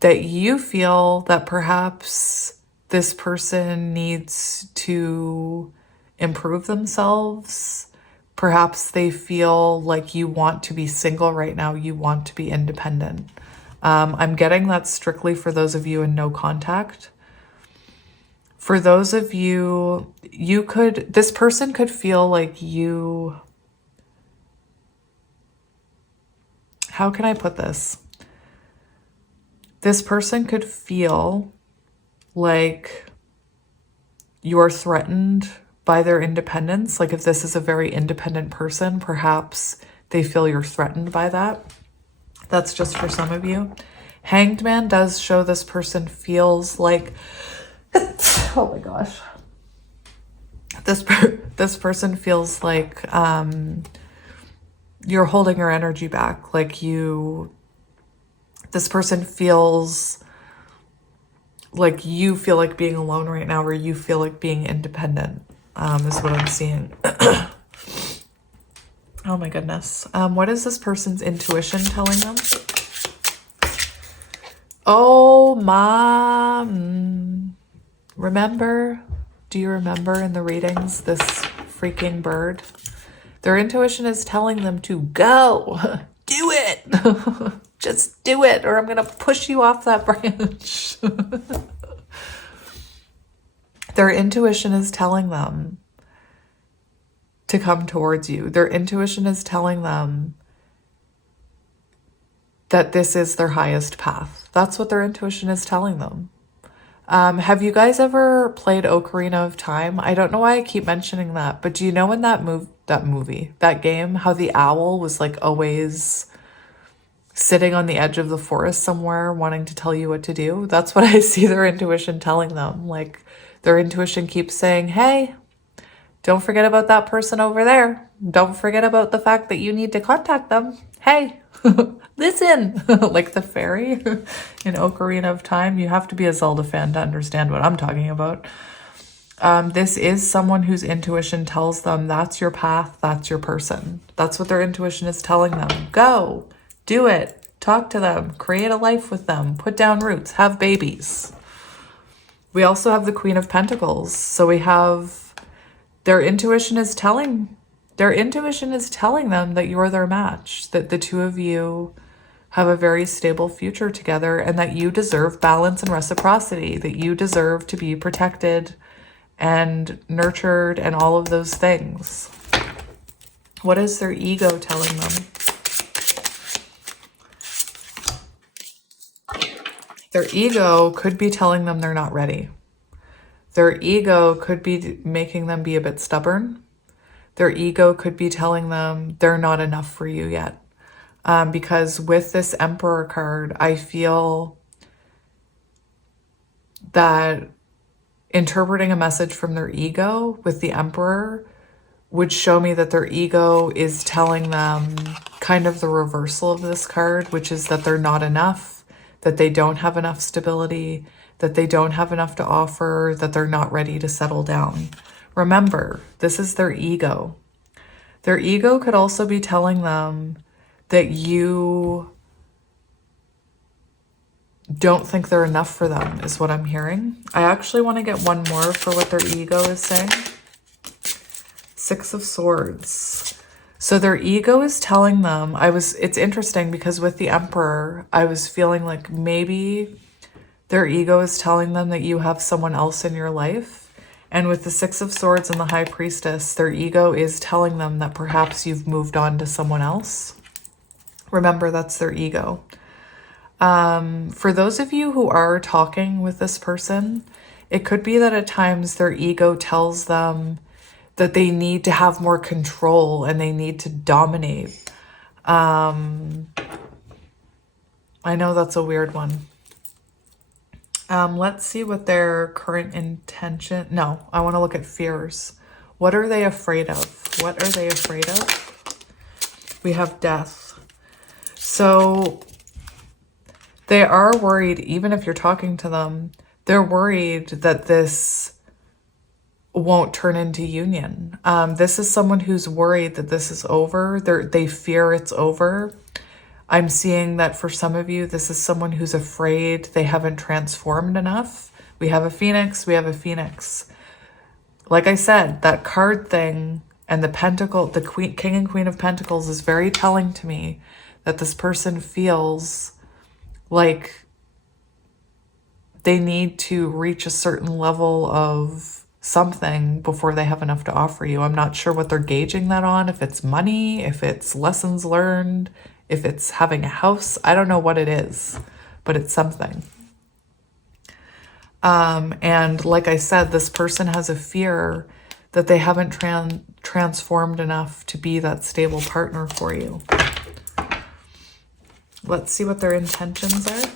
that you feel that perhaps this person needs to improve themselves. Perhaps they feel like you want to be single right now. You want to be independent. I'm getting that strictly for those of you in no contact. For those of you, this person could feel like you, how can I put this? This person could feel like you're threatened by their independence. Like if this is a very independent person, perhaps they feel you're threatened by that. That's just for some of you. Hanged Man does show this person feels like, oh my gosh. This person feels like you're holding your energy back. Like this person feels like you feel like being alone right now, or you feel like being independent, is what I'm seeing. Oh my goodness. What is this person's intuition telling them? Oh, Mom. Remember? Do you remember in the readings this freaking bird? Their intuition is telling them to go. Do it. Just do it, or I'm going to push you off that branch. Their intuition is telling them to come towards you. Their intuition is telling them that this is their highest path. That's what their intuition is telling them. Have you guys ever played Ocarina of Time? I don't know why I keep mentioning that, but do you know in that game, how the owl was like always sitting on the edge of the forest somewhere wanting to tell you what to do? That's what I see their intuition telling them. Like their intuition keeps saying, hey, don't forget about that person over there. Don't forget about the fact that you need to contact them. Hey, listen. Like the fairy in Ocarina of Time. You have to be a Zelda fan to understand what I'm talking about. This is someone whose intuition tells them that's your path, that's your person. That's what their intuition is telling them. Go, do it, talk to them, create a life with them, put down roots, have babies. We also have the Queen of Pentacles. So we have their intuition is telling them that you're their match, that the two of you have a very stable future together, and that you deserve balance and reciprocity, that you deserve to be protected and nurtured and all of those things. What is their ego telling them? Their ego could be telling them they're not ready. Their ego could be making them be a bit stubborn. Their ego could be telling them they're not enough for you yet. Because with this Emperor card, I feel that interpreting a message from their ego with the Emperor would show me that their ego is telling them kind of the reversal of this card, which is that they're not enough, that they don't have enough stability, that they don't have enough to offer, that they're not ready to settle down. Remember, this is their ego. Their ego could also be telling them that you don't think they're enough for them, is what I'm hearing. I actually want to get one more for what their ego is saying. Six of Swords. So their ego is telling them, it's interesting because with the Emperor, I was feeling like maybe their ego is telling them that you have someone else in your life. And with the Six of Swords and the High Priestess, their ego is telling them that perhaps you've moved on to someone else. Remember, that's their ego. For those of you who are talking with this person, it could be that at times their ego tells them that they need to have more control and they need to dominate. I know that's a weird one. Let's see what their current intention... No, I want to look at fears. What are they afraid of? What are they afraid of? We have death. So they are worried, even if you're talking to them, they're worried that this won't turn into union. This is someone who's worried that this is over. They fear it's over. I'm seeing that for some of you, this is someone who's afraid they haven't transformed enough. We have a Phoenix, we have a Phoenix. Like I said, that card thing and the Pentacle, the King and Queen of Pentacles is very telling to me that this person feels like they need to reach a certain level of something before they have enough to offer you. I'm not sure what they're gauging that on, if it's money, if it's lessons learned, if it's having a house. I don't know what it is, but it's something. And like I said, this person has a fear that they haven't transformed enough to be that stable partner for you. Let's see what their intentions are.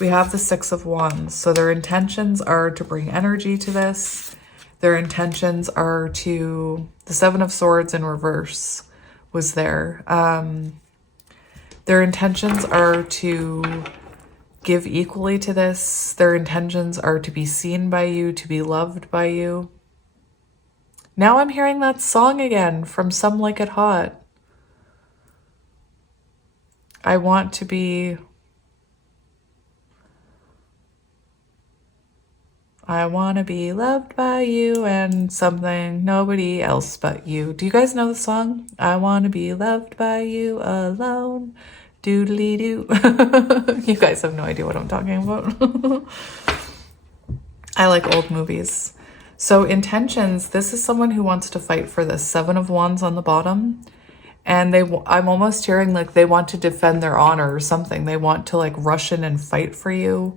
We have the Six of Wands. So their intentions are to bring energy to this. Their intentions are to... The Seven of Swords in reverse was there. Their intentions are to give equally to this. Their intentions are to be seen by you, to be loved by you. Now I'm hearing that song again from Some Like It Hot. I want to be... I want to be loved by you and something nobody else but you. Do you guys know the song? I want to be loved by you alone. Doodly doo. You guys have no idea what I'm talking about. I like old movies. So intentions, this is someone who wants to fight for this. 7 of Wands on the bottom. And I'm almost hearing like they want to defend their honor or something. They want to like rush in and fight for you.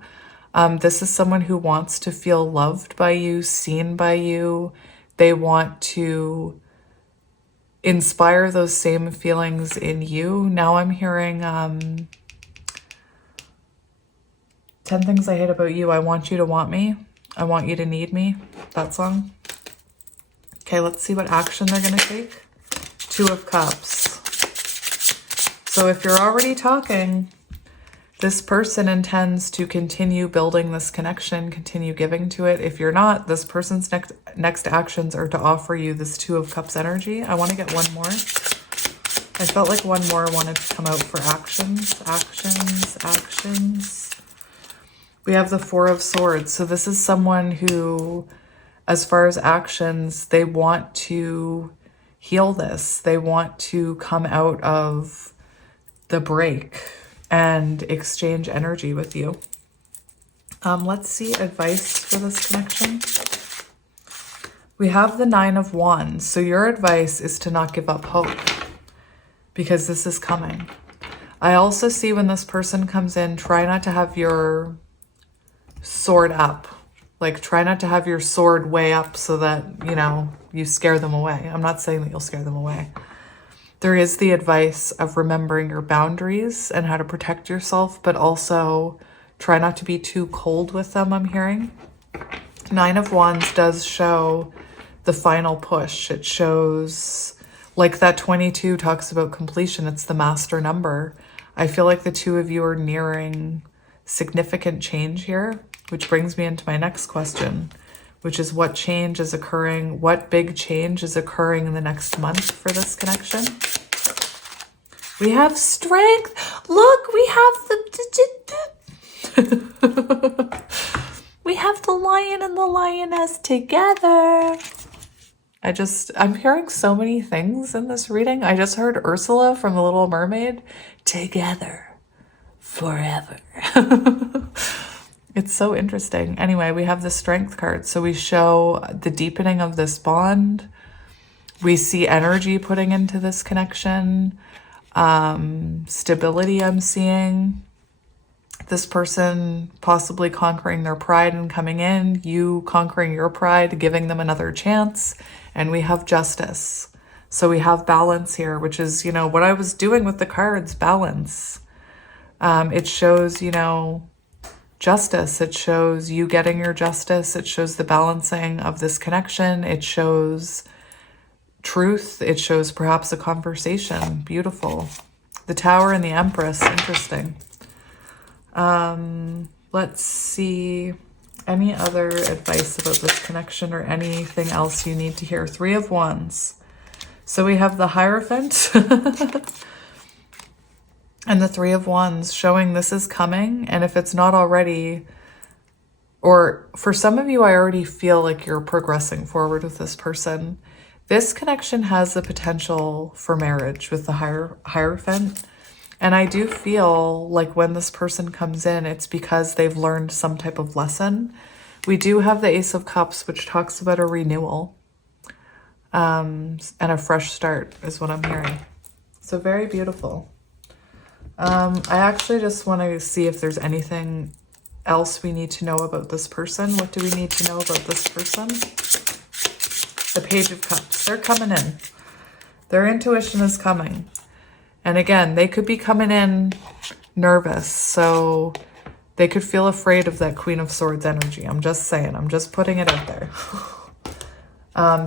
This is someone who wants to feel loved by you, seen by you. They want to inspire those same feelings in you. Now I'm hearing 10 Things I Hate About You. I want you to want me. I want you to need me. That song. Okay, let's see what action they're going to take. 2 of Cups. So if you're already talking, this person intends to continue building this connection, continue giving to it. If you're not, this person's next actions are to offer you this 2 of Cups energy. I want to get one more. I felt like one more wanted to come out for actions, actions, actions. We have the 4 of Swords. So this is someone who, as far as actions, they want to heal this. They want to come out of the break and exchange energy with you. Let's see advice for this connection. We have the 9 of Wands. So your advice is to not give up hope because this is coming. I also see when this person comes in, try not to have your sword up. Like try not to have your sword way up so that, you know, you scare them away. I'm not saying that you'll scare them away. There is the advice of remembering your boundaries and how to protect yourself, but also try not to be too cold with them, I'm hearing. 9 of Wands does show the final push. It shows, like that 22 talks about completion. It's the master number. I feel like the 2 of you are nearing significant change here, which brings me into my next question, which is what change is occurring, what big change is occurring in the next month for this connection? We have strength. Look, we have the we have the lion and the lioness together. I'm hearing so many things in this reading. I just heard Ursula from The Little Mermaid. Together forever. It's so interesting. Anyway, we have the Strength card. So we show the deepening of this bond. We see energy putting into this connection. Stability I'm seeing. This person possibly conquering their pride and coming in. You conquering your pride, giving them another chance. And we have Justice. So we have balance here, which is, you know, what I was doing with the cards, balance. It shows, you know, justice. It shows you getting your justice. It shows the balancing of this connection. It shows truth. It shows perhaps a conversation. Beautiful. The Tower and the Empress. Interesting. Let's see. Any other advice about this connection or anything else you need to hear? 3 of Wands. So we have the Hierophant and the 3 of Wands showing this is coming. And if it's not already, or for some of you, I already feel like you're progressing forward with this person. This connection has the potential for marriage with the Hierophant. And I do feel like when this person comes in, it's because they've learned some type of lesson. We do have the Ace of Cups, which talks about a renewal and a fresh start is what I'm hearing. So very beautiful. I actually just want to see if there's anything else we need to know about this person. What do we need to know about this person? The Page of Cups. They're coming in. Their intuition is coming. And again, they could be coming in nervous. So they could feel afraid of that Queen of Swords energy. I'm just saying. I'm just putting it out there.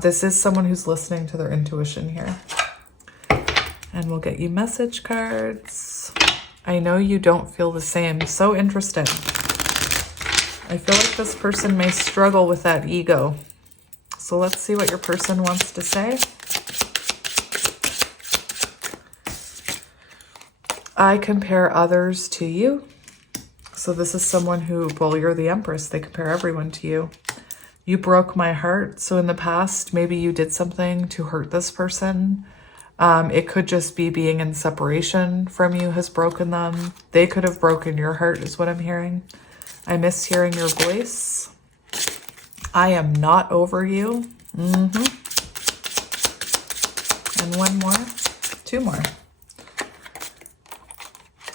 This is someone who's listening to their intuition here. And we'll get you message cards. I know you don't feel the same. So interesting. I feel like this person may struggle with that ego. So let's see what your person wants to say. I compare others to you. So this is someone who, well, you're the Empress. They compare everyone to you. You broke my heart. So in the past, maybe you did something to hurt this person. It could just be being in separation from you has broken them. They could have broken your heart is what I'm hearing. I miss hearing your voice. I am not over you. And one more, two more.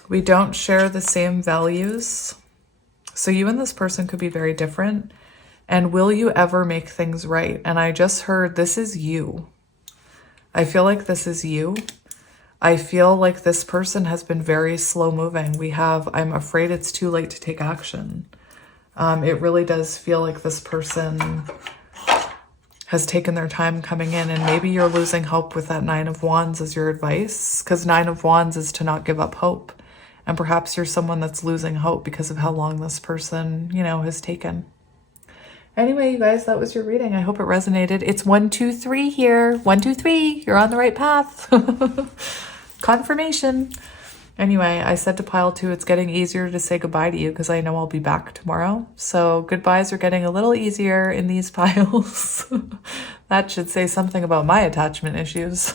We don't share the same values. So you and this person could be very different. And will you ever make things right? And I just heard this is you. I feel like this is you. I feel like this person has been very slow moving. I'm afraid it's too late to take action. It really does feel like this person has taken their time coming in, and maybe you're losing hope with that 9 of Wands as your advice, because 9 of Wands is to not give up hope. And perhaps you're someone that's losing hope because of how long this person, has taken. Anyway, you guys, that was your reading. I hope it resonated. It's 1, 2, 3 here. 1, 2, 3. You're on the right path. Confirmation. Anyway, I said to pile 2, it's getting easier to say goodbye to you because I know I'll be back tomorrow. So goodbyes are getting a little easier in these piles. That should say something about my attachment issues.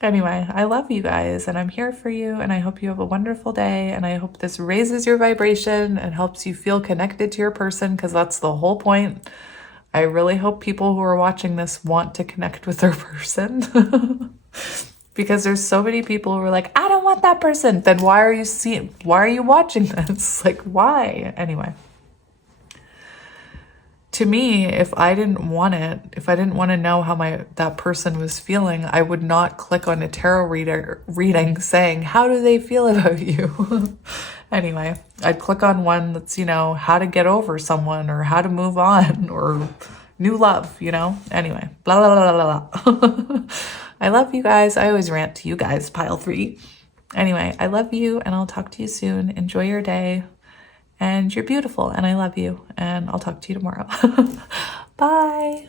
Anyway, I love you guys and I'm here for you, and I hope you have a wonderful day, and I hope this raises your vibration and helps you feel connected to your person, because that's the whole point. I really hope people who are watching this want to connect with their person. Because there's so many people who are like, I don't want that person. Then why are you watching this? Like, why? Anyway. To me, if I didn't want to know how that person was feeling, I would not click on a tarot reading saying, how do they feel about you? Anyway, I'd click on one that's, how to get over someone, or how to move on, or new love, Anyway, blah, blah, blah, blah, blah. I love you guys. I always rant to you guys, pile 3. Anyway, I love you, and I'll talk to you soon. Enjoy your day. And you're beautiful, and I love you, and I'll talk to you tomorrow. Bye.